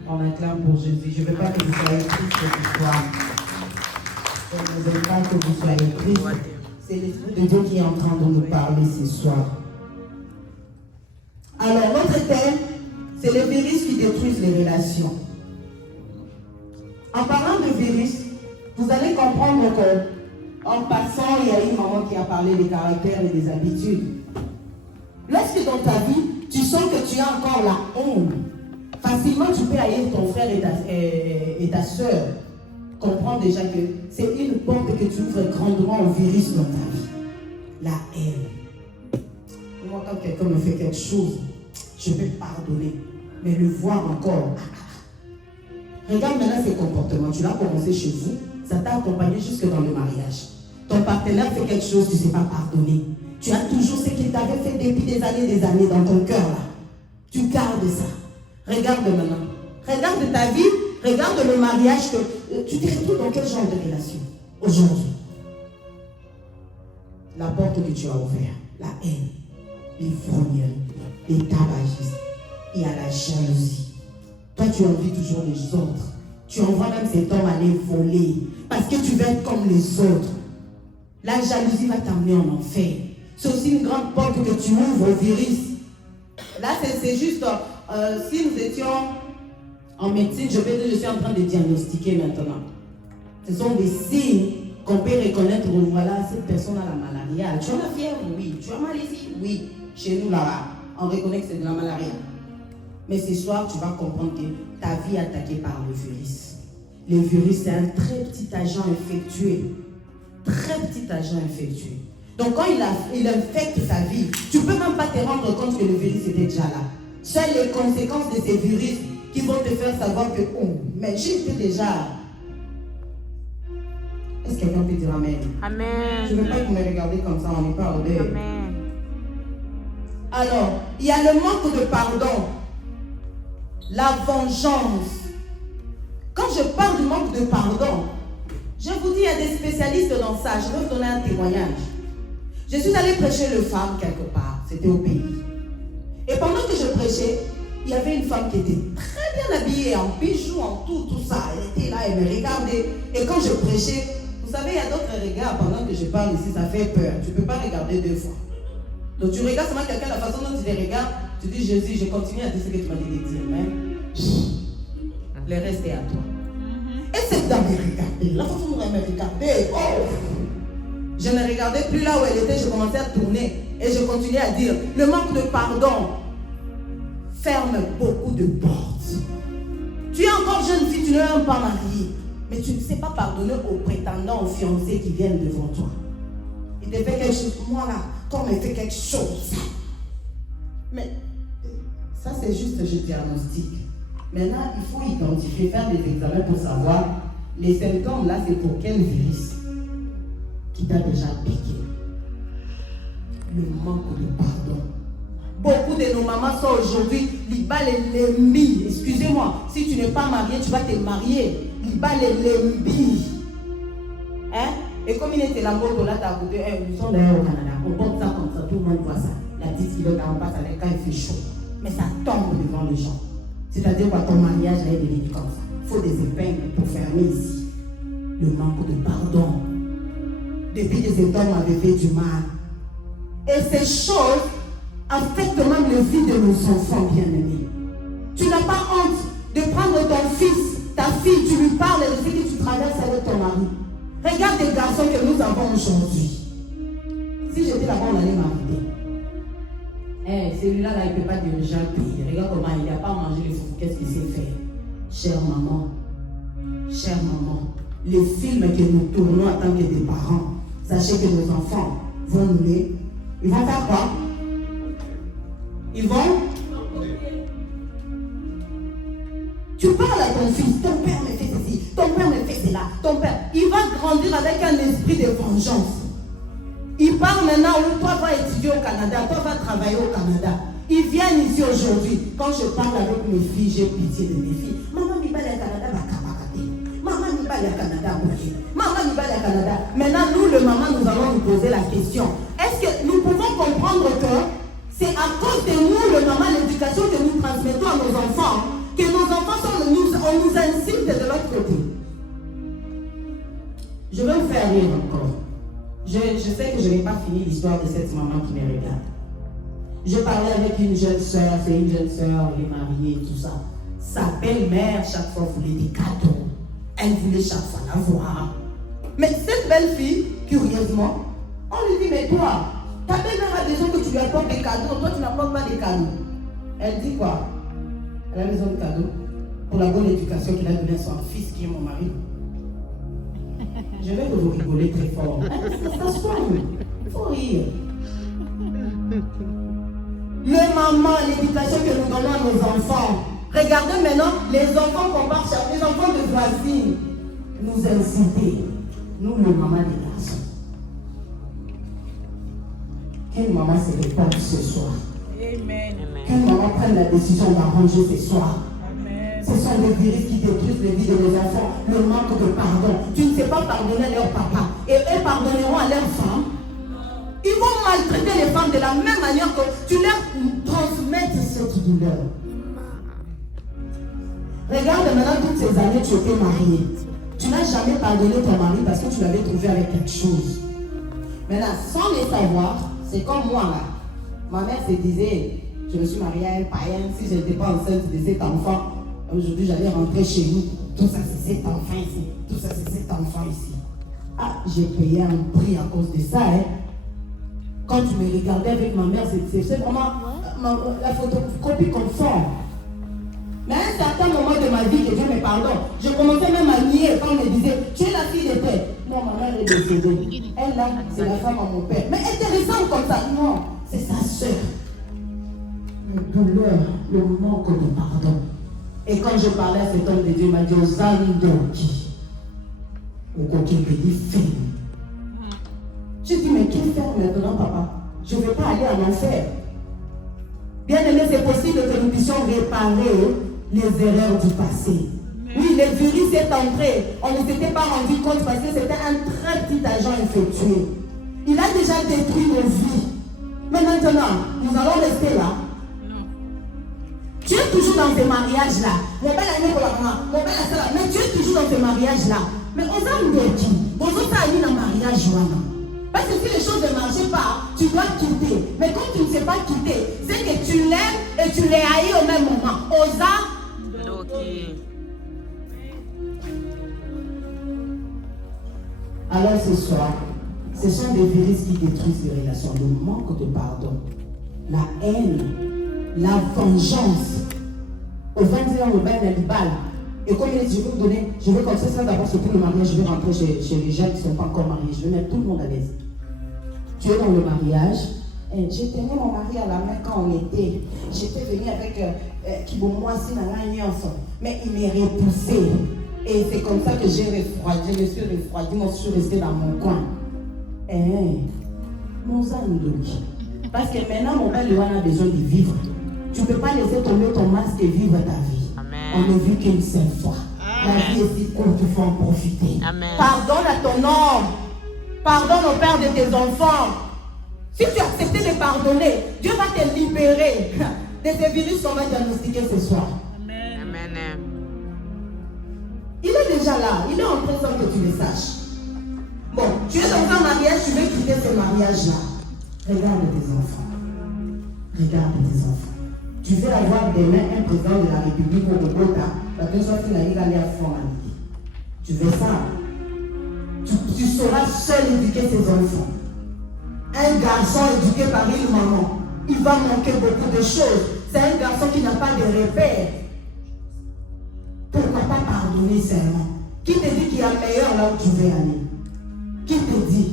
On acclame pour Jésus. Je ne veux pas que vous soyez tristes ce soir. Je ne veux pas que vous soyez tristes. C'est l'Esprit de Dieu qui est en train de nous parler ce soir. Alors, notre thème, c'est les virus qui détruisent les relations. En parlant de virus, vous allez comprendre que, en passant, il y a une maman qui a parlé des caractères et des habitudes. Lorsque dans ta vie, tu sens que tu as encore la haine, facilement tu peux haïr ton frère et ta soeur. Comprends déjà que c'est une porte que tu ouvres grandement au virus dans ta vie. La haine. Moi, quand quelqu'un me fait quelque chose, je peux pardonner. Mais le voir encore. Regarde maintenant ces comportements. Tu l'as commencé chez vous. Ça t'a accompagné jusque dans le mariage. Ton partenaire fait quelque chose, tu ne sais pas pardonner. Tu as toujours ce qu'il t'avait fait depuis des années dans ton cœur là. Tu gardes ça. Regarde maintenant. Regarde ta vie. Regarde le mariage. Tu te retrouves dans quel genre de relation aujourd'hui? La porte que tu as ouverte. La haine. Les fournières. Les tabagistes. Il y a la jalousie. Toi, tu envies toujours les autres. Tu envoies même cet homme aller voler. Parce que tu veux être comme les autres. La jalousie va t'amener en enfer. C'est aussi une grande porte que tu ouvres au virus. Là, c'est juste, si nous étions en médecine, je vais dire, je suis en train de diagnostiquer maintenant. Ce sont des signes qu'on peut reconnaître. Voilà, cette personne a la malaria. Tu as la fièvre? Oui. Tu as mal ici? Oui. Chez nous, là, on reconnaît que c'est de la malaria. Mais ce soir, tu vas comprendre que ta vie est attaquée par le virus. Le virus, c'est un très petit agent infectieux. Très petit agent infectieux. Donc, quand il infecte ta vie, tu ne peux même pas te rendre compte que le virus était déjà là. Seules les conséquences de ces virus qui vont te faire savoir que, oh, mais j'étais déjà. Est-ce que quelqu'un peut dire Amen? Amen. Je ne veux pas que vous me regardez comme ça, on n'est pas au deuil. Amen. Alors, il y a le manque de pardon. La vengeance. Quand je parle du manque de pardon, je vous dis, il y a des spécialistes dans ça. Je vais vous donner un témoignage. Je suis allée prêcher le phare quelque part. C'était au pays. Et pendant que je prêchais, il y avait une femme qui était très bien habillée, en bijoux, en tout ça. Elle était là, elle me regardait. Et quand je prêchais, vous savez, il y a d'autres regards pendant que je parle ici, ça fait peur. Tu ne peux pas regarder deux fois. Donc tu regardes seulement quelqu'un, la façon dont tu les regardes, tu dis Jésus, je continue à dire ce que tu m'as dit de dire, mais le reste est à toi. Et cette dame me regardait, la façon dont elle me regardait, oh, je ne regardais plus là où elle était, je commençais à tourner et je continuais à dire, le manque de pardon ferme beaucoup de portes. Tu es encore jeune fille, tu n'es même pas mariée, mais tu ne sais pas pardonner aux prétendants, aux fiancés qui viennent devant toi. Il te fait quelque chose, moi là, quand on me fait quelque chose, mais ça c'est juste, je diagnostique. Maintenant, il faut identifier, faire des examens pour savoir les symptômes là, c'est pour quel virus qui t'a déjà piqué. Le manque de pardon. Beaucoup de nos mamans sont aujourd'hui, l'Iba les lembi. Excusez-moi, si tu n'es pas marié, tu vas te marier. L'Iba les lembi. Hein? Et comme il était là, là, t'as goûté, nous sommes d'ailleurs au Canada. On porte ça comme ça, tout le monde voit ça. La petite kilo on passe avec quand il fait chaud. Mais ça tombe devant les gens. C'est-à-dire que ton mariage est devenu comme ça. Il faut des épingles pour fermer ici. Le manque de pardon. Depuis que cet homme avait fait du mal. Et ces choses affectent même le vie de nos enfants bien-aimés. Tu n'as pas honte de prendre ton fils, ta fille, tu lui parles de ce que tu traverses avec ton mari. Regarde les garçons que nous avons aujourd'hui. Si j'étais là-bas, on allait m'arrêter. Celui-là, là, il ne peut pas diriger un pays. Regarde comment il n'a pas mangé le foufou. Qu'est-ce qu'il sait faire? Chère maman, les films que nous tournons en tant que des parents, sachez que nos enfants vont nous les... Ils vont faire quoi? Ils vont... Tu parles à ton fils, ton père me fait ceci, ton père me fait cela, ton père... Il va grandir avec un esprit de vengeance. Il part maintenant où toi vas étudier au Canada, toi vas travailler au Canada. Ils viennent ici aujourd'hui. Quand je parle avec mes filles, j'ai pitié de mes filles. Maman, il va aller au Canada, maman, il va aller au Canada, maman, il va aller au Canada. Maintenant, nous, le maman, nous allons nous poser la question. Est-ce que nous pouvons comprendre que c'est à cause de nous, le maman, l'éducation que nous transmettons à nos enfants, que nos enfants on nous incite de l'autre côté? Je vais vous faire rire encore. Je sais que je n'ai pas fini l'histoire de cette maman qui me regarde. Je parlais avec une jeune soeur, c'est une jeune soeur, elle est mariée et tout ça. Sa belle-mère, chaque fois, voulait des cadeaux. Elle voulait chaque fois la voir. Mais cette belle fille, curieusement, on lui dit, mais toi, ta belle-mère a besoin que tu lui apportes des cadeaux, toi tu n'apportes pas des cadeaux. Elle dit quoi? Elle a besoin de cadeaux pour la bonne éducation qu'il a donnée à son fils qui est mon mari. Je vais vous rigoler très fort. Ça se soigne. Il faut rire. Le maman, l'éducation que nous donnons à nos enfants. Regardez maintenant les enfants qu'on part chercher, les enfants de voisines. Nous inciter. Nous, le maman des garçons. Quelle maman se répond ce soir? Amen. Quelle maman prenne la décision d'arranger ce soir? Ce sont des virus qui détruisent les vies de nos enfants. Le manque de pardon. Tu ne sais pas pardonner leur papa. Et eux pardonneront à leurs femmes. Ils vont maltraiter les femmes de la même manière que tu leur transmettes cette douleur. Regarde maintenant toutes ces années tu étais mariée. Tu n'as jamais pardonné ton mari parce que tu l'avais trouvé avec quelque chose. Maintenant, sans les savoir, c'est comme moi là. Ma mère se disait, je me suis mariée à un païen, si je n'étais pas enceinte de cet enfant, aujourd'hui j'allais rentrer chez nous. Tout ça c'est cet enfant ici, tout ça c'est cet enfant ici. Ah, j'ai payé un prix à cause de ça. Hein. Quand tu me regardais avec ma mère, c'est vraiment la photocopie conforme. Mais à un certain moment de ma vie, que Dieu me pardonne, je commençais même à nier quand on me disait, tu es la fille de tel. Non, ma mère est décédée. Elle là, c'est la femme à mon père. Mais intéressant comme ça. Non, c'est sa soeur. La douleur, le manque de pardon. Et quand je parlais à cet homme de Dieu, il m'a dit, Ozandoki. Au côté de dit, j'ai dit, mais qu'est-ce faire maintenant, papa? Je ne veux pas aller en enfer. Bien aimé, c'est possible que nous puissions réparer les erreurs du passé. Oui, le virus est entré. On ne s'était pas rendu compte parce que c'était un très petit agent infectieux. Il a déjà détruit nos vies. Mais maintenant, nous allons rester là. Tu es toujours dans ces mariages-là. Mon bel ami pour la maman, mon bel ami, mais tu es toujours dans ces mariages-là. Mais on s'en dit qui? Vous autres allez dans le mariage, Joanna. Parce que si les choses ne marchent pas, tu dois quitter. Mais quand tu ne sais pas quitter, c'est que tu l'aimes et tu les haïs au même moment. Osa. Okay. Alors ce soir, ce sont des virus qui détruisent les relations. Le manque de pardon, la haine, la vengeance. Au 21 au bain d'Alibal. Et comme il dit, je vais vous donner, je vais comme ça d'abord c'est pour le mariage, je vais rentrer chez les gens qui ne sont pas encore mariés. Je vais mettre tout le monde à l'aise. Tu es dans le mariage. Et j'ai tenu mon mari à la main quand on était. J'étais venue avec Kibomoisi ensemble. Mais il m'est repoussé. Et c'est comme ça que j'ai refroidi. Je me suis refroidi. Moi, je suis restée dans mon coin. Mon Zandoki. Parce que maintenant, mon père Léon a besoin de vivre. Tu ne peux pas laisser tomber ton masque et vivre ta vie. Amen. On ne vit qu'une seule fois. Amen. La vie est si courte, il faut en profiter. Amen. Pardonne à ton homme. Pardonne au père de tes enfants. Si tu as accepté de pardonner, Dieu va te libérer de ces virus qu'on va diagnostiquer ce soir. Amen. Amen. Il est déjà là. Il est en train sans que tu le saches. Bon, tu es dans un mariage, tu veux quitter ce mariage-là. Regarde tes enfants. Regarde tes enfants. Tu veux avoir demain un président de la République au Bogota, la personne qui n'a aller à formalité. Tu veux ça? Tu sauras seul éduquer ses enfants. Un garçon éduqué par une maman, il va manquer beaucoup de choses. C'est un garçon qui n'a pas de repères. Pourquoi pas pardonner seulement? Qui te dit qu'il y a meilleur là où tu veux aller? Qui te dit?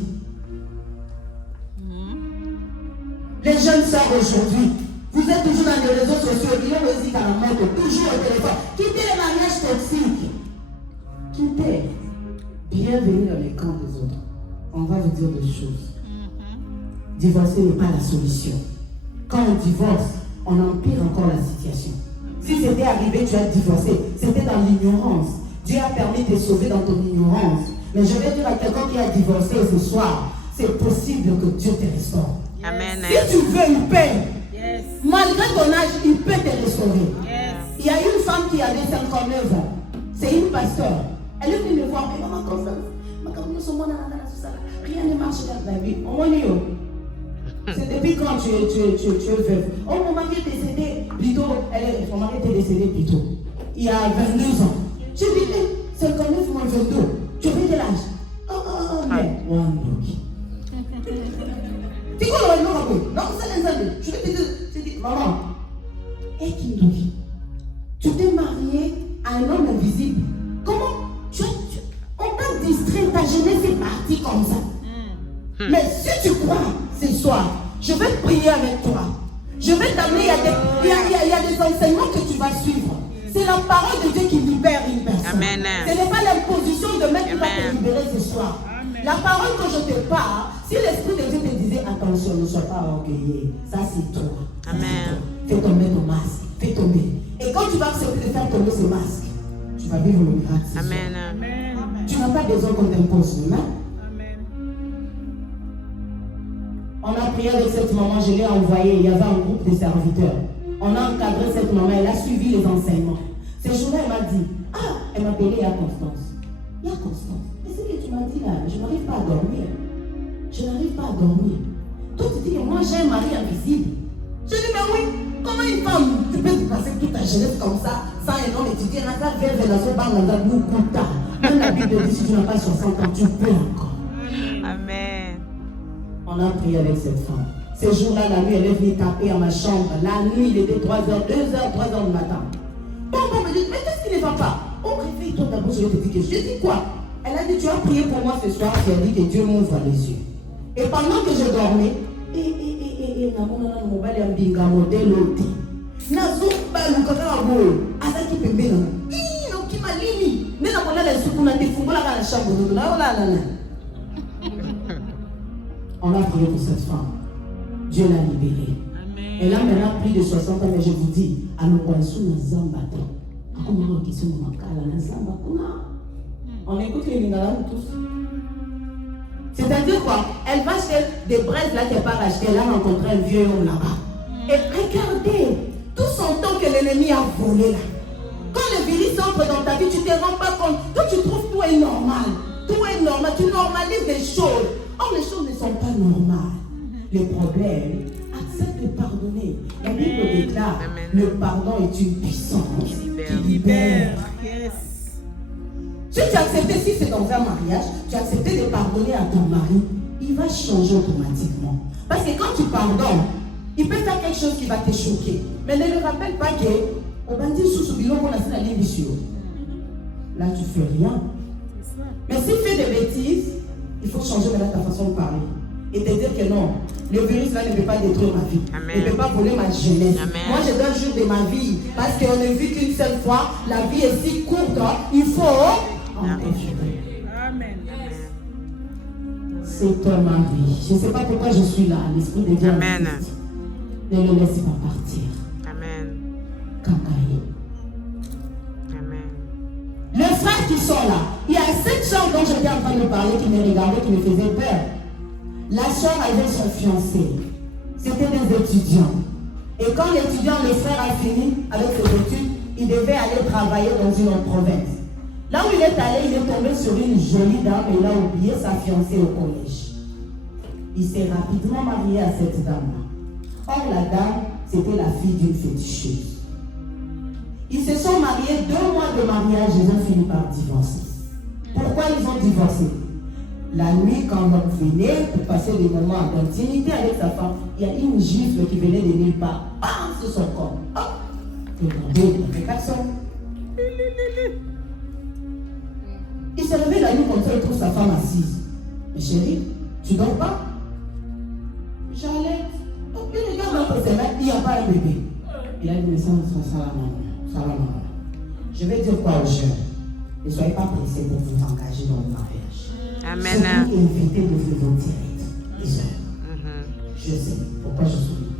Les jeunes sœurs aujourd'hui, vous êtes toujours dans les réseaux sociaux, il y a aussi dans la moto, toujours au téléphone. Quittez les mariages toxiques. Quittez. Bienvenue dans les camps des autres. On va vous dire des choses. Divorcer n'est pas la solution. Quand on divorce, on empire encore la situation. Si c'était arrivé, tu as divorcé, c'était dans l'ignorance. Dieu a permis de te sauver dans ton ignorance. Mais je vais dire à quelqu'un qui a divorcé ce soir, c'est possible que Dieu te restaure. Amen. Si tu veux, il paye. Yes. Malgré ton âge, il peut te restaurer. Yes. Il y a une femme qui avait 59 ans. C'est une pasteur. Elle est venue me voir. Mais maman, comme ça, rien ne marche dans la vie. C'est depuis quand tu es veuve. Oh, mon mari est décédé plutôt. Son mari était décédé plutôt. Il y a 22 ans. Je dis, 59 moins 22. Tu avais quel âge? Oh, mais. Tu vois, non, c'est les années. Je vais te dire, maman, et Kindoki, tu t'es marié à un homme invisible. Comment on t'a distrait, ta jeunesse est partie comme ça. Mais si tu crois ce soir, je vais prier avec toi. Je vais t'amener, il y a des enseignements que tu vas suivre. C'est la parole de Dieu qui libère une personne. Amen. Ce n'est pas l'imposition de mettre qui va te libérer ce soir. Amen. La parole que je te parle, si l'Esprit de Dieu te disait attention, ne sois pas orgueilleux, ça c'est toi. Amen. Fais tomber ton masque, fais tomber. Et quand tu vas accepter de faire tomber ce masque, tu vas vivre le miracle. ce soir. Amen. Amen. Tu n'as pas besoin qu'on t'impose demain. Amen. On a prié avec cette maman, je l'ai envoyée, il y avait un groupe de serviteurs. On a encadré cette maman, elle a suivi les enseignements. Ce jour-là, elle m'a dit, elle m'a appelé, il y a Constance. Il y a Constance. Et ce que tu m'as dit là, je n'arrive pas à dormir. je n'arrive pas à dormir. Toi, tu dis que moi, j'ai un mari invisible. Je dis, mais oui, comment une femme, tu peux te passer toute ta jeunesse comme ça, sans un homme, et tu dis, Nata, vers relation, par la Boukuta. Même la Bible dit, si tu n'as pas 60 ans, tu peux encore. Amen. On a prié avec cette femme. Ce jour-là, la nuit, elle est venue taper à ma chambre. La nuit, il était 3h, 2h, 3h du matin. Bon, me dit, mais qu'est-ce qui ne va pas? Oh, réveille-toi d'abord, je vais te dire quelque chose. Je dis quoi? Elle a dit, tu as prié pour moi ce soir, tu as dit que Dieu m'ouvre les yeux. Et pendant que je dormais, on a prié pour cette femme. Dieu l'a libérée. Elle a maintenant plus de 60 ans, mais je vous dis, on écoute les Lingala tous. C'est-à-dire quoi? Elle va acheter des braises là qu'elle part acheter. Elle a rencontré un vieux homme là-bas. Et regardez, tout son temps que l'ennemi a volé là. Quand le virus entre dans ta vie, tu ne te rends pas compte. Toi, tu trouves tout est normal. Tout est normal. Tu normalises des choses. Or, les choses ne sont pas normales. Le problème, accepte de pardonner. La Bible déclare, le pardon est une puissance qui libère. Yes. Si tu as accepté, si c'est dans un mariage, tu as accepté de pardonner à ton mari, il va changer automatiquement. Parce que quand tu pardonnes, il peut faire quelque chose qui va te choquer. Mais ne le rappelle pas que on va dire sous ce bilan qu'on a fait la ligne sur. Là, tu fais rien. Mais s'il fait des bêtises, il faut changer maintenant ta façon de parler. Et te dire que non, le virus là ne peut pas détruire ma vie. Amen. Il ne peut pas voler ma jeunesse. Amen. Moi, je donne jour de ma vie. Parce qu'on ne vit qu'une seule fois. La vie est si courte. Il faut en profiter. Amen. C'est ton mari. Je ne sais pas pourquoi je suis là. L'Esprit de Dieu. Amen. Insiste. Ne le laisse pas partir. Amen. Kankaï. Amen. Les frères qui sont là, il y a cette soeur dont j'étais en train de parler qui me regardait, qui me faisait peur. La soeur avait son fiancé. C'était des étudiants. Et quand l'étudiant, le frère a fini avec ses études, il devait aller travailler dans une autre province. Là où il est allé, il est tombé sur une jolie dame et il a oublié sa fiancée au collège. Il s'est rapidement marié à cette dame-là. Or, la dame, c'était la fille d'une féticheuse. Ils se sont mariés 2 mois de mariage, ils ont fini par divorcer. Pourquoi ils ont divorcé? La nuit, quand l'homme venait pour passer des moments d'intimité avec sa femme, il y a une gifle qui venait de nulle part. Bam, sur son corps. Hop! Regardez, il n'y avait personne. Il s'est levé la nuit comme ça, il trouve sa femme assise. Mais chérie, tu dors pas? J'allais. Il regarde un peu ses mains, il n'y a pas un bébé. Il a dit, mais ça, maman. Je vais dire quoi aux jeunes? Ne soyez pas pressés pour vous engager dans le mariage. Amen. Soyez invités de vous direct. Les hommes. Je sais pourquoi je souris.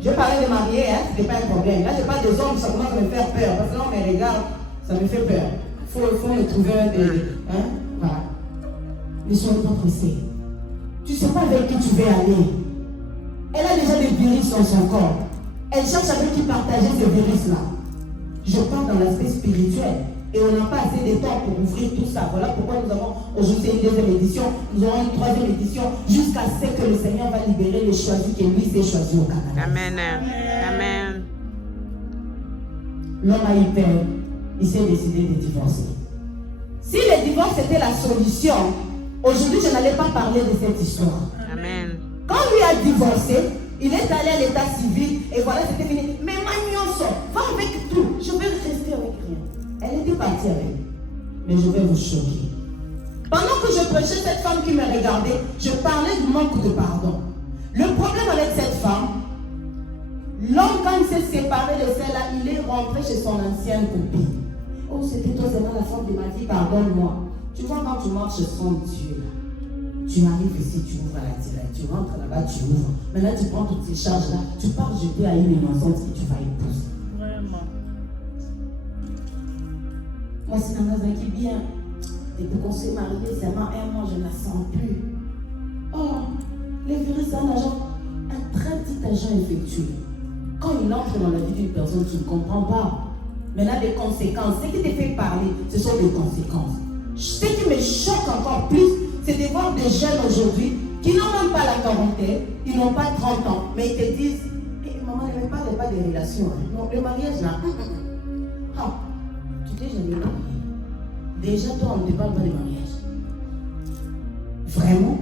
Je parlais de marier, hein, ce n'est pas un problème. Là, je parle des hommes, ça commence à me faire peur. Parce que là, on me regarde, ça me fait peur. Il faut me trouver un bébé. Hein? Voilà. Ne soyez pas pressés. Tu ne sais pas avec qui tu veux aller. Elle a déjà des virus dans son corps. Elle cherche avec qui partager ce virus-là. Je parle dans l'aspect spirituel. Et on n'a pas assez de temps pour ouvrir tout ça. Voilà pourquoi nous avons aujourd'hui une 2e édition. Nous aurons une 3e édition jusqu'à ce que le Seigneur va libérer les choisis que lui s'est choisi au Canada. Amen. Amen. L'homme a eu peur. Il s'est décidé de divorcer. Si le divorce était la solution, aujourd'hui je n'allais pas parler de cette histoire. Amen. Quand lui a divorcé, il est allé à l'état civil et voilà, c'était fini. Mais Magnoso, va avec tout. Je vais rester avec rien. Elle était partie avec. Mais je vais vous choquer. Pendant que je prêchais, cette femme qui me regardait, je parlais du manque de pardon. Le problème avec cette femme, l'homme, quand il s'est séparé de celle-là, il est rentré chez son ancienne copine. Oh, c'était toi seulement la femme de ma vie, pardonne-moi. Tu vois, quand tu marches sans Dieu, là, tu arrives ici, tu ouvres la direct, tu rentres là-bas, tu ouvres. Maintenant, tu prends toutes ces charges-là, tu pars jeter à une innocente que tu vas épouser. Vraiment. Moi, c'est un matin qui vient. Depuis qu'on s'est marié, seulement 1 mois, je ne la sens plus. Oh, le virus, c'est un très petit agent infectieux. Quand il entre dans la vie d'une personne, tu ne comprends pas. Maintenant, des conséquences. Ce qui te fait parler, ce sont des conséquences. Ce qui me choque encore plus, c'est de voir des jeunes aujourd'hui qui n'ont même pas la quarantaine, ils n'ont pas 30 ans, mais ils te disent, maman, ne me parle pas des relations. Hein. Non, le mariage là. Ah, tu t'es jamais marié. Déjà, toi, on ne te parle pas de mariage. Vraiment?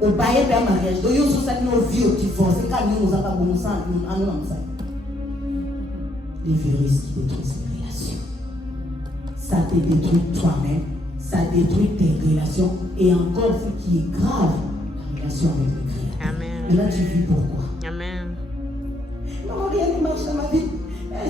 Au bail d'un mariage, donc ils sont nos vies au divorce, et quand nous avons pas bon sang, nous avons ça. Les virus qui détruisent les relations. Ça te détruit toi-même, ça détruit tes relations, et encore ce qui est grave, la relation avec le Créateur. Amen. Et là, tu vis pourquoi? Amen. Maman, rien ne marche dans ma vie.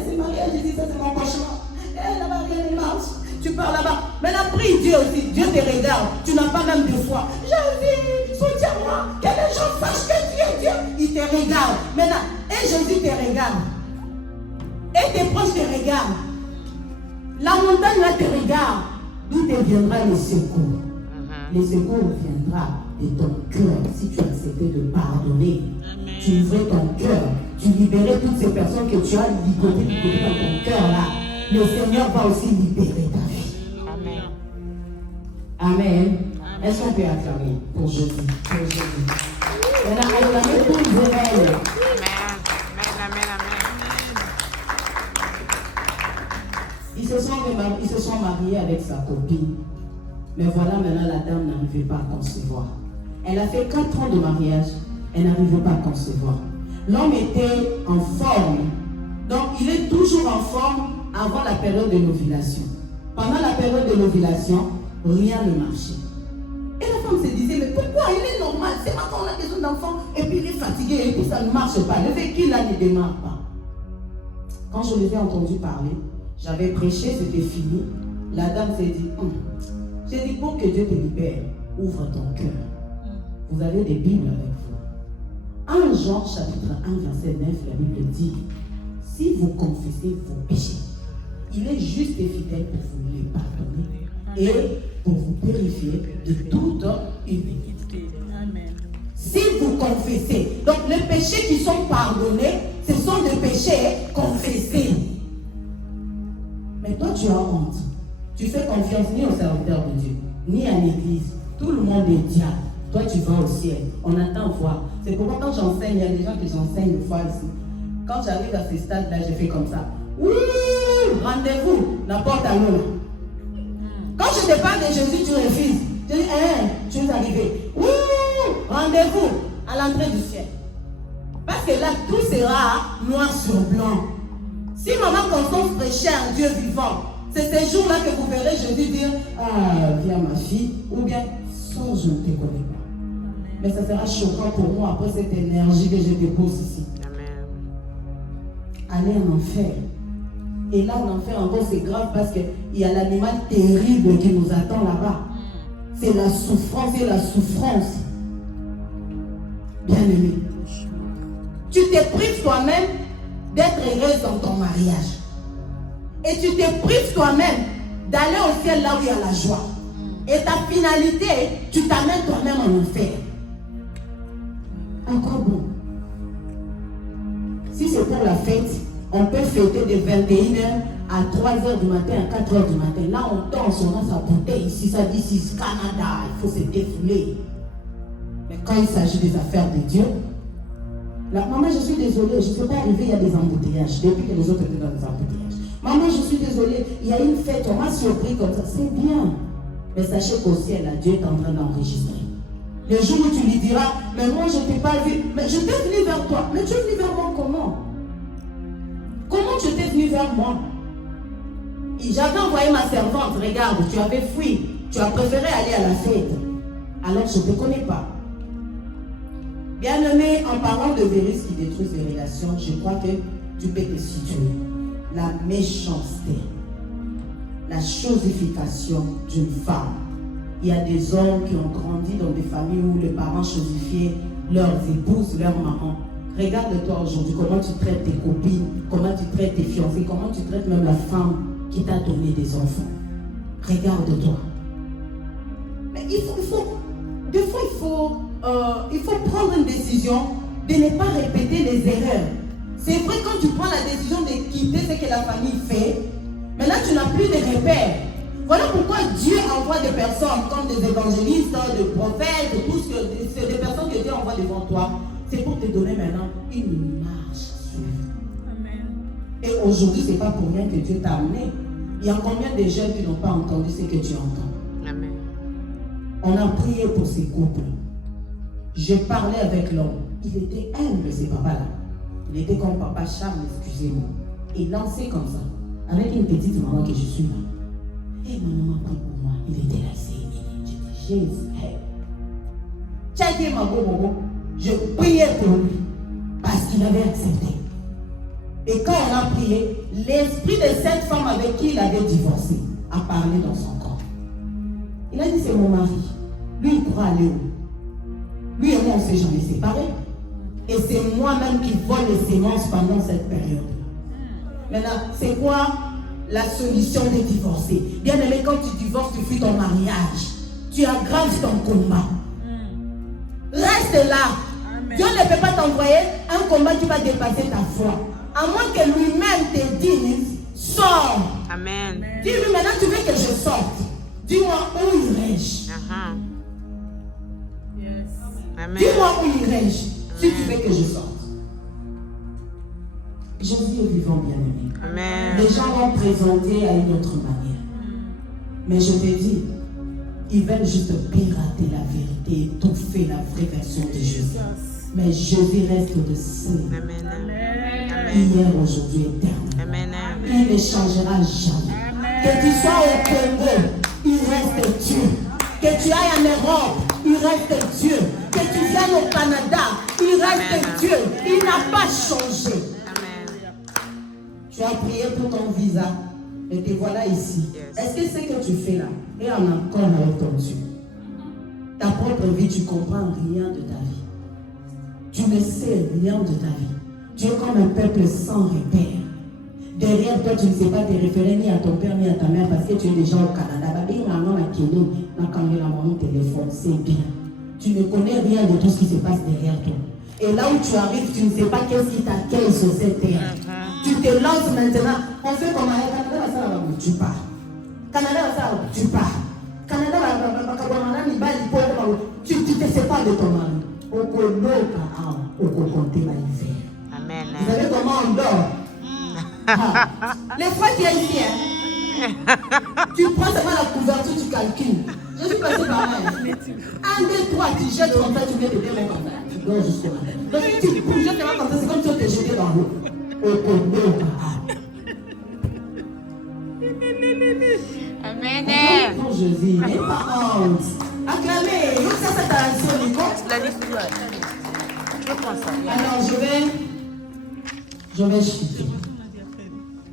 C'est mariage, j'ai dit ça, c'est mon cauchemar. Là-bas, rien ne marche. Tu pars là-bas. Maintenant, prie Dieu aussi. Dieu te regarde. Tu n'as pas même de foi. Jésus, soutiens-moi. Que les gens sachent que tu es Dieu. Il te regarde. Maintenant, et Jésus te regarde. Et tes proches te regardent. La montagne là te regarde. D'où te viendra le secours? Le secours viendra de ton cœur si tu acceptais de pardonner. Amen. Tu ouvrais ton cœur. Tu libérais toutes ces personnes que tu as ligotées dans ton cœur là. Le Seigneur va aussi libérer ta vie. Amen. Amen. Est-ce qu'on peut acclamer pour Jésus? Pour Jésus. Maintenant, acclamez pour Israël. Amen. Amen. Amen. Ils se sont mariés avec sa copine. Mais voilà, maintenant la dame n'arrivait pas à concevoir. Elle a fait 4 ans de mariage. Elle n'arrivait pas à concevoir. L'homme était en forme. Donc, il est toujours en forme avant la période de l'ovulation. Pendant la période de l'ovulation, rien ne marchait. Et la femme se disait, mais pourquoi il est normal? C'est maintenant qu'on a besoin d'enfants, et puis il est fatigué, et puis ça ne marche pas. Le véhicule là ne démarre pas. Quand je les ai entendus parler, j'avais prêché, c'était fini. La dame s'est dit, j'ai dit, pour que Dieu te libère, ouvre ton cœur. Vous avez des Bibles avec vous. 1 Jean chapitre 1 verset 9, la Bible dit, si vous confessez vos péchés, il est juste et fidèle pour vous les pardonner et pour vous purifier de toute iniquité. Amen. Si vous confessez, donc les péchés qui sont pardonnés, ce sont des péchés confessés. Mais toi tu as honte. Tu fais confiance ni au serviteur de Dieu, ni à l'église. Tout le monde est diable. Toi tu vas au ciel. On attend voir. C'est pourquoi quand j'enseigne, il y a des gens qui j'enseigne une fois ici. Quand j'arrive à ce stade-là, je fais comme ça. Ouh, rendez-vous, la porte à l'eau. Quand je te parle de Jésus, tu refuses. Je dis, tu es arrivé. Ouh, rendez-vous à l'entrée du ciel. Parce que là, tout sera noir sur blanc. Si maman Constance prêchait un Dieu vivant, c'est ces jours-là que vous verrez Jésus dire, viens ma fille, ou bien, sors, je ne te connais pas. Mais ça sera choquant pour moi après cette énergie que je dépose ici. Aller en enfer. Et là, en enfer encore, c'est grave parce qu'il y a l'animal terrible qui nous attend là-bas. C'est la souffrance et la souffrance. Bien-aimé. Tu te prives toi-même d'être heureuse dans ton mariage. Et tu te prives toi-même d'aller au ciel là où il y a la joie. Et ta finalité, tu t'amènes toi-même en enfer. Encore bon. Si c'est pour la fête, on peut fêter de 21h à 3h du matin, à 4h du matin. Là, on danse, on a sa bouteille ici, ça dit ici, Canada, il faut se défouler. Mais quand il s'agit des affaires de Dieu, maman, je suis désolée, je ne peux pas arriver, il y a des embouteillages, depuis que les autres étaient dans des embouteillages. Maman, je suis désolée, il y a une fête, on m'a surpris comme ça, c'est bien. Mais sachez qu'au ciel, là, Dieu est en train d'enregistrer. Le jour où tu lui diras, mais moi je ne t'ai pas vu, mais je t'ai venu vers toi. Mais tu es venu vers moi comment? Comment tu t'es venu vers moi? J'avais envoyé ma servante, regarde, tu avais fui, tu as préféré aller à la fête. Alors je ne te connais pas. Bien-aimé, en parlant de virus qui détruisent les relations, je crois que tu peux te situer. La méchanceté, la chosification d'une femme. Il y a des hommes qui ont grandi dans des familles où les parents chosifiaient leurs épouses, leurs mamans. Regarde-toi aujourd'hui, comment tu traites tes copines, comment tu traites tes fiancées, comment tu traites même la femme qui t'a donné des enfants. Regarde-toi. Mais des fois, il faut prendre une décision de ne pas répéter les erreurs. C'est vrai, quand tu prends la décision de quitter ce que la famille fait, mais là tu n'as plus de repères. Voilà pourquoi Dieu envoie des personnes comme des évangélistes, des prophètes, tout ce que c'est des personnes que Dieu envoie devant toi. C'est pour te donner maintenant une marche à suivre. Amen. Et aujourd'hui, ce n'est pas pour rien que Dieu t'a amené. Il y a combien de jeunes qui n'ont pas entendu ce que tu entends? Amen. On a prié pour ces couples. Je parlais avec l'homme. Il était humble, ce papa-là. Il était comme papa Charles, excusez-moi. Il lançait comme ça, avec une petite maman que je suis là. Et ma maman prie pour moi. Il était là, c'est une. Je dis, Jésus, hey. Tchaké ma bobo. Je priais pour lui. Parce qu'il avait accepté. Et quand on a prié, l'esprit de cette femme avec qui il avait divorcé a parlé dans son corps. Il a dit, c'est mon mari. Lui, il croit aller où? Lui et moi, on ne s'est jamais séparés. Et c'est moi-même qui vole les sémences pendant cette période. Maintenant, c'est quoi la solution de divorcer? Bien aimé, quand tu divorces, tu fuis ton mariage. Tu aggraves ton combat. Reste là. Amen. Dieu ne peut pas t'envoyer un combat qui va dépasser ta foi. À moins que lui-même te dise, sors. Amen. Dis-lui maintenant, tu veux que je sorte. Dis-moi où irai-je. Uh-huh. Yes. Amen. Dis-moi où irai-je si tu veux que je sorte. Jésus est vivant, bien-aimé. Amen. Les gens vont présenter à une autre manière. Mais je te dis, ils veulent juste pirater la vérité, étouffer la vraie version de Jésus. Mais Jésus reste de seul. Amen. Amen. Hier, aujourd'hui, éternel. Amen. Il ne changera jamais. Que tu sois au Congo, il reste Dieu. Que tu ailles en Europe, il reste Dieu. Que tu viennes au Canada, il reste Amen. Dieu. Il n'a pas changé. Amen. Tu as prié pour ton visa et te voilà ici. Yes. Est-ce que ce que tu fais là est en accord avec ton Dieu? Ta propre vie, tu ne comprends rien de ta vie. Tu ne sais rien de ta vie. Tu es comme un peuple sans repère. Derrière toi, tu ne sais pas te référer ni à ton père ni à ta mère parce que tu es déjà au Canada. C'est bien. Tu ne connais rien de tout ce qui se passe derrière toi. Et là où tu arrives, tu ne sais pas qu'est-ce qui t'accueille sur cette terre. Tu te lances maintenant. On fait comme Canada, ça tu pars. Canada, ça tu pars. Canada, tu te sépares de ton mari. Au compter ma hiver. Amen. Vous savez comment on dort? Les fois qui est ici, hein? Tu prends seulement la couverture, tu calcules. Je suis passé par là. 1, 2, 3, tu jettes comme ça, tu mets des mains comme ça. Tu dors jusqu'au matin. Donc si tu jettes tes mains comme ça, c'est comme si on te jetait dans l'eau. Amen. Quand je vis, mes parents, acclamez. Donc ça, c'est ta solution. La liste, je prends ça. Alors je vais chuter.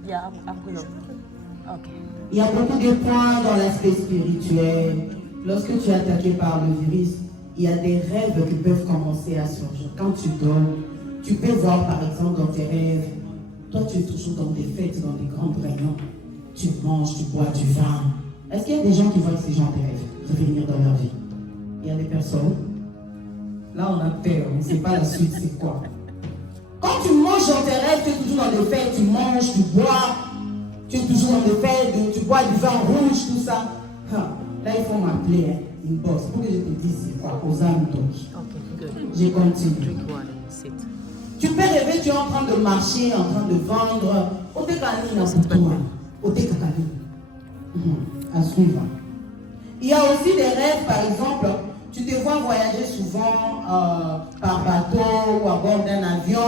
Yeah, I'm good. Okay. Il y a beaucoup de points dans l'aspect spirituel. Lorsque tu es attaqué par le virus, il y a des rêves qui peuvent commencer à surgir. Quand tu dors, tu peux voir par exemple dans tes rêves, toi tu es toujours dans des fêtes, dans des grandes réunions. Tu manges, tu bois du vin. Est-ce qu'il y a des gens qui voient ces gens de rêves revenir dans leur vie? Il y a des personnes. Là on a peur, on ne sait pas la suite c'est quoi. Quand tu manges dans tes rêves, tu es toujours dans des fêtes, tu manges, tu bois, tu es toujours dans des fêtes, tu bois du vin rouge, tout ça. Là, il faut m'appeler une bosse pour que je te dise c'est quoi, aux âmes donc. Okay, good. Je continue. Drink water. Sit. Tu peux rêver, tu es en train de marcher, en train de vendre. À suivre. Il y a aussi des rêves, par exemple, tu te vois voyager souvent par bateau ou à bord d'un avion,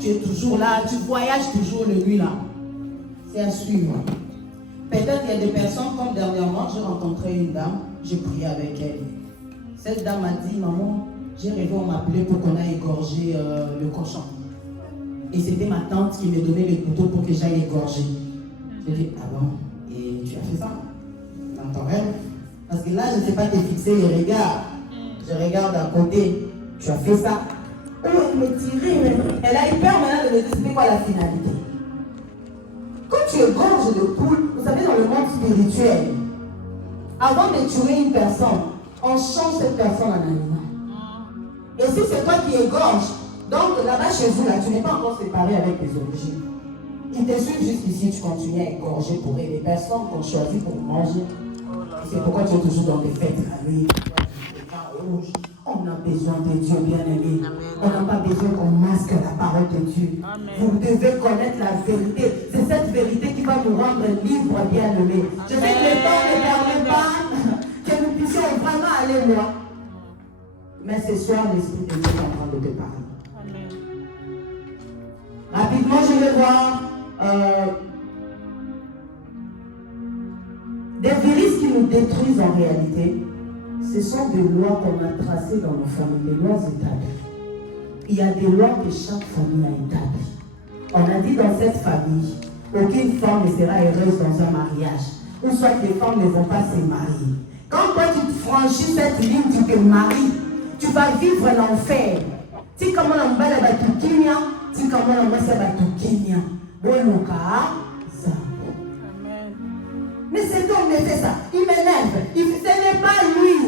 tu es toujours là, tu voyages toujours le nuit là. C'est à suivre. Peut-être qu'il y a des personnes, comme dernièrement, j'ai rencontré une dame, j'ai prié avec elle. Cette dame m'a dit, maman, j'ai rêvé, on m'appelait pour qu'on aille égorger le cochon. Et c'était ma tante qui me donnait les couteaux pour que j'aille égorger. J'ai dit, ah bon, et tu as fait ça dans ton rêve? Parce que là, je ne sais pas te fixer les regards. Je regarde à côté, tu as fait ça. Oh, elle me tirait. Elle a eu peur maintenant de me dire, c'est quoi la finalité? Quand tu égorges de poule, vous savez, dans le monde spirituel, avant de tuer une personne, on change cette personne en animal. Et si c'est toi qui égorges, donc là-bas chez vous, là, tu n'es pas encore séparé avec tes origines. Ils te suivent jusqu'ici, tu continues à égorger pour eux. Les personnes qu'on choisit pour manger, C'est pourquoi tu es toujours dans des fêtes la nuit. On a besoin de Dieu, bien-aimé. On n'a pas besoin qu'on masque la parole de Dieu. Amen. Vous devez connaître la vérité. C'est cette vérité qui va nous rendre libres, bien-aimés. Je sais que le temps ne permet pas que nous puissions vraiment aller loin. Mais ce soir, l'Esprit de Dieu est en train de te parler. Amen. Rapidement, je vais voir des virus qui nous détruisent en réalité. Ce sont des lois qu'on a tracées dans nos familles, des lois établies. Il y a des lois que chaque famille a établies. On a dit dans cette famille, aucune femme ne sera heureuse dans un mariage. Ou soit que les femmes ne vont pas se marier. Quand toi tu franchis cette ligne, tu te maries, tu vas vivre l'enfer. Si comment on va la Kenya, si comment on va la Kenya. Mais cet homme me fait ça, il m'énerve. Ce n'est pas lui.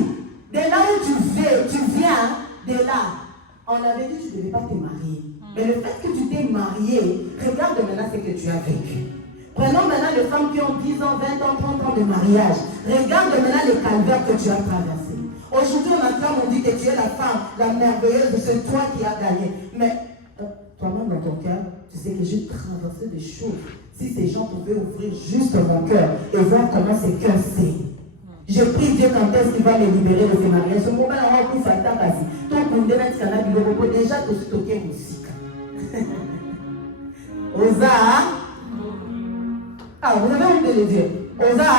De là où tu viens, de là. On avait dit que tu ne devais pas te marier. Mais le fait que tu t'es marié, regarde maintenant ce que tu as vécu. Prenons maintenant les femmes qui ont 10 ans, 20 ans, 30 ans de mariage. Regarde maintenant les calvaires que tu as traversés. Aujourd'hui, on dit que tu es la femme, la merveilleuse, c'est toi qui as gagné. Mais toi-même dans ton cœur, tu sais que j'ai traversé des choses. Si ces gens pouvaient ouvrir juste mon cœur et voir comment ces cœurs saignent. Je prie Dieu quand est-ce qu'il va me libérer de ces mariages. Ce moment là, on peut faire ta base. Donc, on devrait être canal du logo. Déjà, tu as stocké musique. Osa. Ah, vous avez honte de le dire. Osa.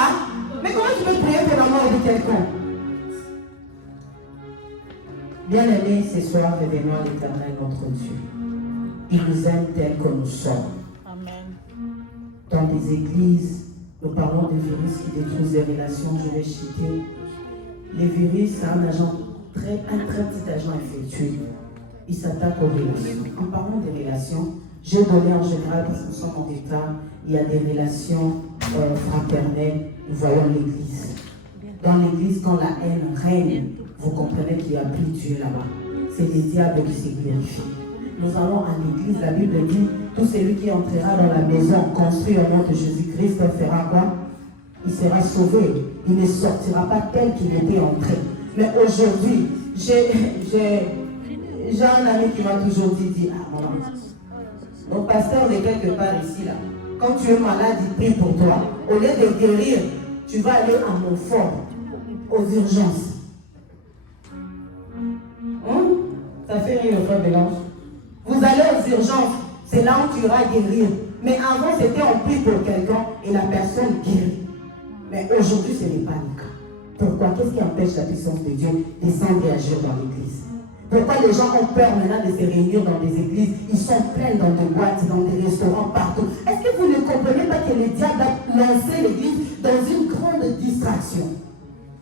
Mais comment tu peux prier pour la mort de quelqu'un? Bien-aimés, ce soir, revenons à l'Éternel, notre Dieu. Il nous aime tel que nous sommes. Amen. Dans les églises, nous parlons de virus qui détruisent les relations. Je vais citer. Les virus, c'est un très petit agent infectieux. Il s'attaque aux relations. En parlant des relations, j'ai donné en général, parce que nous sommes en état, il y a des relations fraternelles. Nous voyons l'église. Dans l'église, quand la haine règne, vous comprenez qu'il n'y a plus Dieu là-bas. C'est les diables qui se glorifient. Nous allons à l'église, la Bible dit, tout celui qui entrera dans la maison construite au nom de Jésus-Christ fera quoi? Il sera sauvé. Il ne sortira pas tel qu'il était entré. Mais aujourd'hui, j'ai un ami qui m'a toujours dit, ah maman, mon pasteur est quelque part ici là. Quand tu es malade, il prie pour toi. Au lieu de guérir, tu vas aller à Montfort, aux urgences. Ça fait rire le frère Bélange. Vous allez aux urgences, c'est là où tu iras guérir. Mais avant, c'était on prie pour quelqu'un et la personne guérit. Mais aujourd'hui, ce n'est pas le cas. Pourquoi? Qu'est-ce qui empêche la puissance de Dieu de descendre et agir dans l'église? Pourquoi les gens ont peur maintenant de se réunir dans des églises? Ils sont pleins dans des boîtes, dans des restaurants, partout. Est-ce que vous ne comprenez pas que le diable a lancé l'église dans une grande distraction?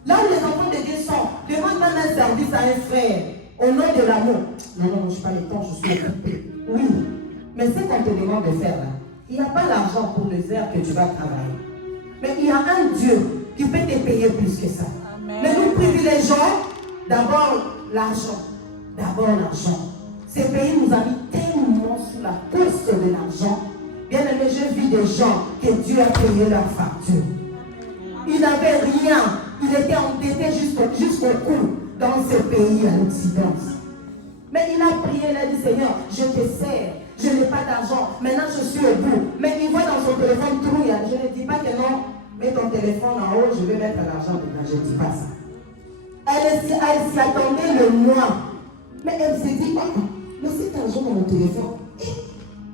Là où les enfants de Dieu sont, demande même un service à un frère. Au nom de l'amour. Non, je n'ai pas le temps, je suis occupé. Oui, mais ce qu'on te demande de faire là, il n'y a pas l'argent pour les heures que tu vas travailler. Mais il y a un Dieu qui peut te payer plus que ça. Amen. Mais nous privilégions d'abord l'argent. D'abord l'argent. Ce pays nous a mis tellement sous la course de l'argent. Bien aimé, j'ai vu des gens que Dieu a payé leur facture. Ils n'avaient rien. Ils étaient endettés jusqu'au cou. Dans ce pays à l'Occident. Mais il a prié, il a dit Seigneur, je te sers, je n'ai pas d'argent, maintenant je suis au bout. Mais il voit dans son téléphone trouille. Je ne dis pas que non, mets ton téléphone en haut, je vais mettre l'argent dedans. Je ne dis pas ça. Elle s'y attendait le mois. Mais elle s'est dit, oh, mais cet argent dans mon téléphone,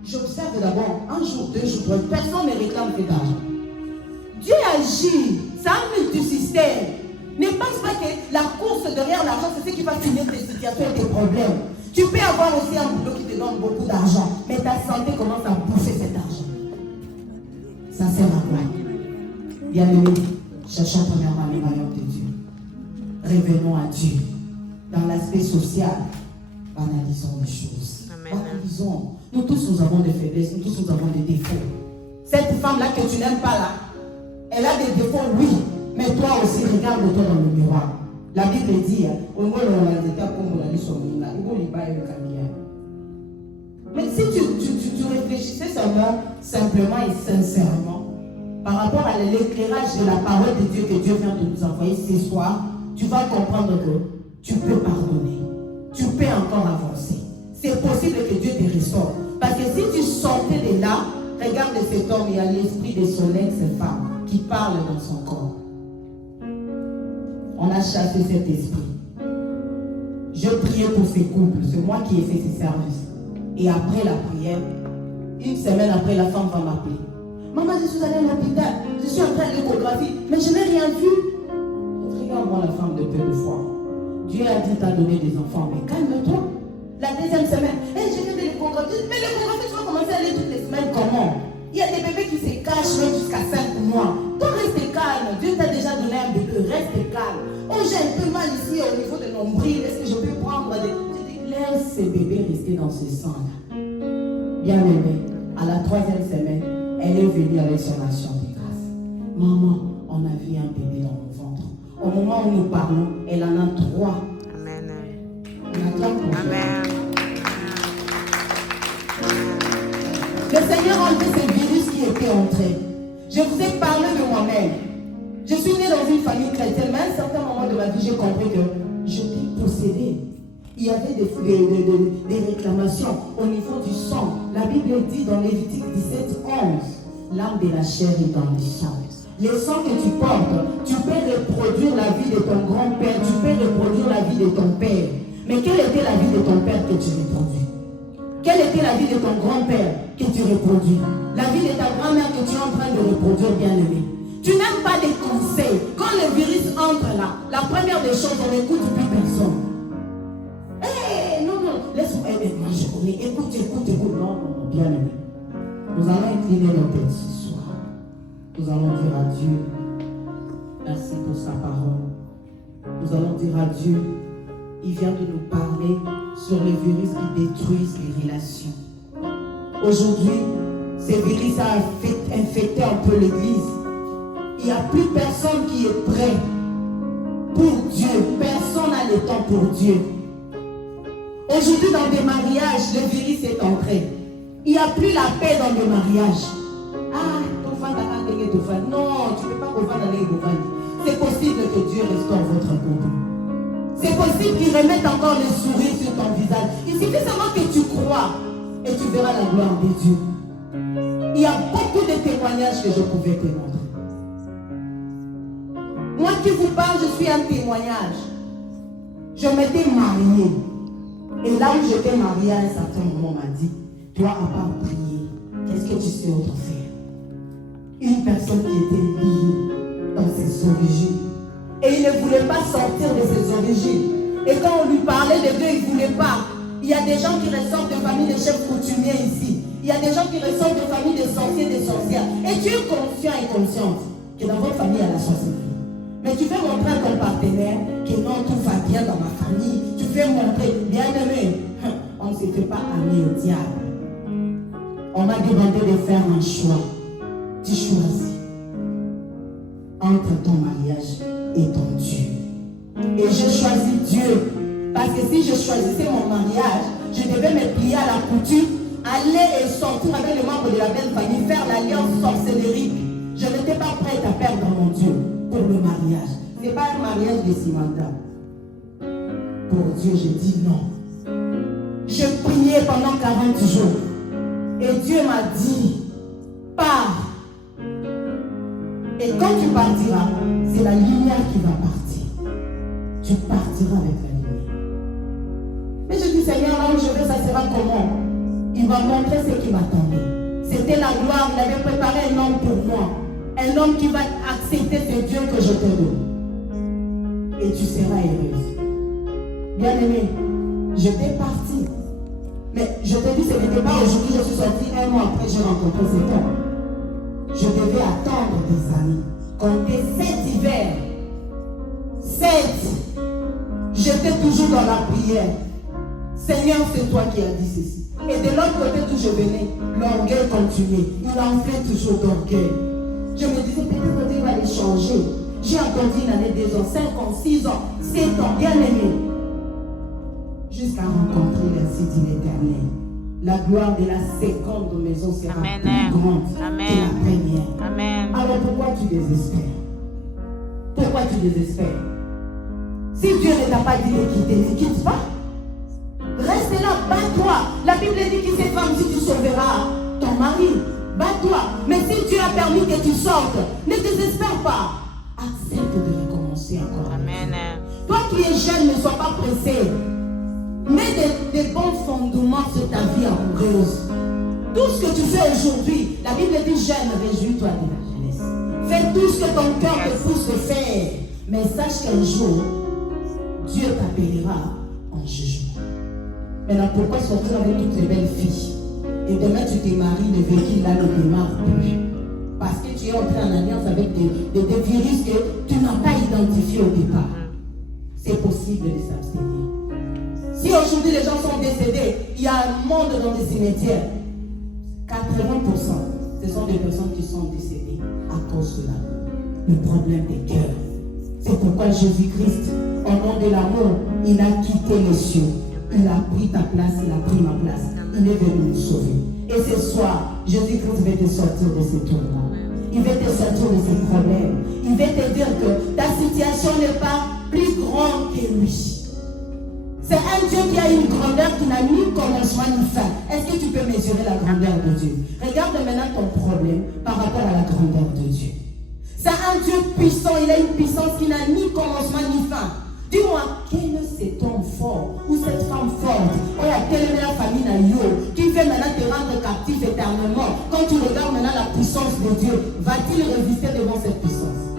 j'observe d'abord un jour, 2 jours, 3 jours, personne ne réclame cet argent. Dieu agit, c'est un multisystème. Ne pense pas que la course derrière l'argent, c'est ce qui va finir tes situations et tes problèmes. Tu peux avoir aussi un boulot qui te donne beaucoup d'argent, mais ta santé commence à bouffer cet argent. Ça sert à quoi? Bien-aimé, cherchons premièrement les valeurs de Dieu. Revenons à Dieu. Dans l'aspect social, banalisons les choses. Banalisons. Nous tous, nous avons des faiblesses, nous tous, nous avons des défauts. Cette femme-là que tu n'aimes pas là, elle a des défauts, oui. Mais toi aussi, regarde-toi dans le miroir. La Bible dit, mais si tu réfléchissais simplement et sincèrement, par rapport à l'éclairage de la parole de Dieu que Dieu vient de nous envoyer ce soir, tu vas comprendre que tu peux pardonner. Tu peux encore avancer. C'est possible que Dieu te restaure. Parce que si tu sortais de là, regarde cet homme, il y a l'esprit de son ex-femme qui parle dans son corps. On a chassé cet esprit. Je priais pour ces couples. C'est moi qui ai fait ces services. Et après la prière, une semaine après, la femme va m'appeler. Maman, je suis allée à l'hôpital. Je suis en train de l'échographie, mais je n'ai rien vu. Regarde-moi la femme de peu de foi. Dieu a dit t'as donné des enfants, mais calme-toi. La deuxième semaine, je viens de l'échographie. Mais l'échographie, tu vas commencer à aller toutes les semaines. Comment? Il y a des bébés qui se cachent même jusqu'à 5 mois. Toi, reste calme. Dieu t'a déjà donné un bébé. Reste calme. Oh, j'ai un peu mal ici au niveau de nombril. Est-ce que je peux prendre des... Tu dis, laisse ces bébés rester dans ce sang-là. Bien aimé, à la 3e semaine, elle est venue avec son action de grâce. Maman, on a vu un bébé dans mon ventre. Au moment où nous parlons, elle en a 3. Amen. On attend pour ça. Amen. Le Seigneur a enlevé ce virus qui était entré. Je vous ai parlé de moi-même. Je suis née dans une famille chrétienne, mais à un certain moment de ma vie, j'ai compris que j'étais possédée. Il y avait des réclamations au niveau du sang. La Bible dit dans Lévitique 17:11, l'âme de la chair est dans le sang. Les sangs que tu portes, tu peux reproduire la vie de ton grand-père, tu peux reproduire la vie de ton père. Mais quelle était la vie de ton père que tu reproduis? Quelle était la vie de ton grand-père que tu reproduis? La vie de ta grand-mère que tu es en train de reproduire, bien-aimé. Tu n'as pas de conseils. Quand le virus entre là, la première des choses, on n'écoute plus personne. Non, laisse-moi, moi je connais. Écoute. Non, bien-aimé. Nous allons incliner nos têtes ce soir. Nous allons dire à Dieu, merci pour sa parole. Nous allons dire à Dieu, il vient de nous parler sur les virus qui détruisent les relations. Aujourd'hui, ces virus ont infecté un peu l'église. Il n'y a plus personne qui est prêt pour Dieu. Personne n'a le temps pour Dieu. Aujourd'hui, dans des mariages, le virus est entré. Il n'y a plus la paix dans les mariages. Non, tu ne peux pas comprendre les gouvernements. C'est possible que Dieu restaure votre couple. C'est possible qu'il remette encore le sourire sur ton visage. Il suffit seulement que tu crois et tu verras la gloire de Dieu. Il y a beaucoup de témoignages que je pouvais te montrer. Moi qui vous parle, je suis un témoignage. Je m'étais mariée. Et là où j'étais mariée, à un certain moment, on m'a dit, toi, à part prier, qu'est-ce que tu sais autre faire? Une personne qui était liée dans ses origines. Et il ne voulait pas sortir de ses origines. Et quand on lui parlait de Dieu, il ne voulait pas. Il y a des gens qui ressortent de familles de chefs coutumiers ici. Il y a des gens qui ressortent de familles de sorciers, de sorcières. Et tu es conscient et consciente que dans votre famille, il y a la sorcellerie. Mais tu veux montrer à ton partenaire que non, tout va bien dans ma famille. Tu veux montrer, bien aimé, on ne se fait pas amis au diable. On m'a demandé de faire un choix. Tu choisis entre ton mariage et ton Dieu. Et je choisis Dieu. Parce que si je choisissais mon mariage, je devais me plier à la coutume, aller et sortir avec les membres de la belle famille, faire l'alliance sorcellerique. Je n'étais pas prête à perdre mon Dieu pour le mariage. Ce n'est pas un mariage de Simanda. Pour Dieu, je dis non. Je priais pendant 40 jours. Et Dieu m'a dit, pars. Et quand tu partiras, c'est la lumière qui va partir. Tu partiras avec la lumière. Mais je dis, Seigneur, là où je vais, ça sera comment? Il va montrer ce qui m'attendait. C'était la gloire, il avait préparé un homme pour moi. Un homme qui va accepter ce Dieu que je te donne. Et tu seras heureuse. Bien-aimé, je t'ai parti. Mais je te dis, ce n'était pas aujourd'hui, je suis sortie un mois après, j'ai rencontré cet homme. Je devais attendre des années. Compter 7 hivers. 7. J'étais toujours dans la prière. Seigneur, c'est toi qui as dit ceci. Et de l'autre côté d'où je venais, l'orgueil continuait. Il enflait toujours d'orgueil. Je me disais, peut-être que Dieu va les changer. J'ai attendu une année, 2 ans, 5 ans, 6 ans, 7 ans, bien aimé. Jusqu'à rencontrer le site de l'Éternel. la gloire de la seconde maison sera Amen. plus grande Amen. que la première. Amen. Alors pourquoi tu désespères? Pourquoi tu désespères? Si Dieu ne t'a pas dit de quitter, ne quitte pas. Reste là, bats-toi. La Bible dit que cette femme, si tu sauveras ton mari, bats-toi. Mais si Dieu a permis que tu sortes, ne désespère pas. Accepte de recommencer encore. Amen. Toi qui es jeune, ne sois pas pressé. Mets des bons fondements sur ta vie amoureuse. Tout ce que tu fais aujourd'hui, la Bible dit jeune, réjouis-toi de la jeunesse. Fais tout ce que ton cœur te pousse de faire. Mais sache qu'un jour, Dieu t'appellera en jugement. Maintenant, pourquoi sortir avec toutes les belles filles? Et demain, tu te maries, le véhicule là ne démarre plus. Parce que tu es entré en alliance avec des virus que tu n'as pas identifiés au départ. C'est possible de s'abstenir. Si aujourd'hui les gens sont décédés, il y a un monde dans les cimetières. 80%, ce sont des personnes qui sont décédées à cause de l'amour. Le problème des cœurs. C'est pourquoi Jésus-Christ, au nom de l'amour, il a quitté les cieux. Il a pris ta place, il a pris ma place. Il est venu nous sauver. Et ce soir, Jésus-Christ va te sortir de ces tourments. Il va te sortir de ces problèmes. Il va te dire que ta situation n'est pas plus grande que lui. C'est un Dieu qui a une grandeur qui n'a ni commencement ni fin. Est-ce que tu peux mesurer la grandeur de Dieu? Regarde maintenant ton problème par rapport à la grandeur de Dieu. C'est un Dieu puissant, il a une puissance qui n'a ni commencement ni fin. Dis-moi, quel est cet homme fort ou cette femme forte? Oh, quelle est la famille Nayo qui fait maintenant te rendre captif éternellement? Quand tu regardes maintenant la puissance de Dieu, va-t-il résister devant cette puissance?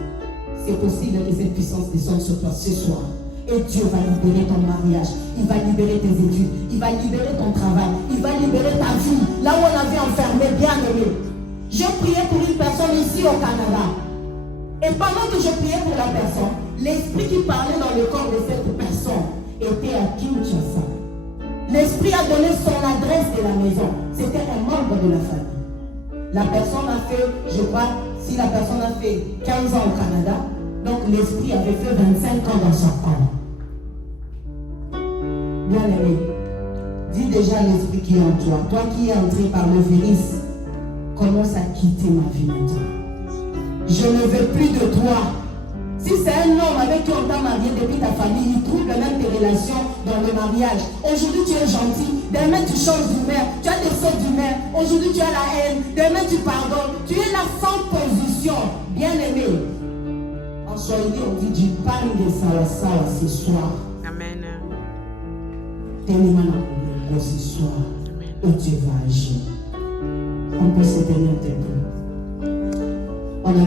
C'est possible que cette puissance descende sur toi ce soir. Et Dieu va libérer ton mariage, il va libérer tes études, il va libérer ton travail, il va libérer ta vie, là où on avait enfermé, bien aimé. J'ai prié pour une personne ici au Canada. Et pendant que je priais pour la personne, l'esprit qui parlait dans le corps de cette personne était à Kinshasa. L'esprit a donné son adresse de la maison. C'était un membre de la famille. La personne a fait, je crois, si la personne a fait 15 ans au Canada, donc l'esprit avait fait 25 ans dans son corps. Bien aimé, dis déjà à l'esprit qui est en toi, toi qui es entré par le virus, commence à quitter ma vie maintenant. Je ne veux plus de toi. Si c'est un homme avec qui on t'a marié depuis ta famille, il trouve même tes relations dans le mariage. Aujourd'hui tu es gentil, demain tu changes d'humeur, tu as des sautes d'humeur, aujourd'hui tu as la haine, demain tu pardonnes, tu es là sans position. Bien aimé, en Swahili on dit du pain de sawa ce soir. Amen. Tenez-moi ce soir où Dieu va agir. On peut se tenir debout. On a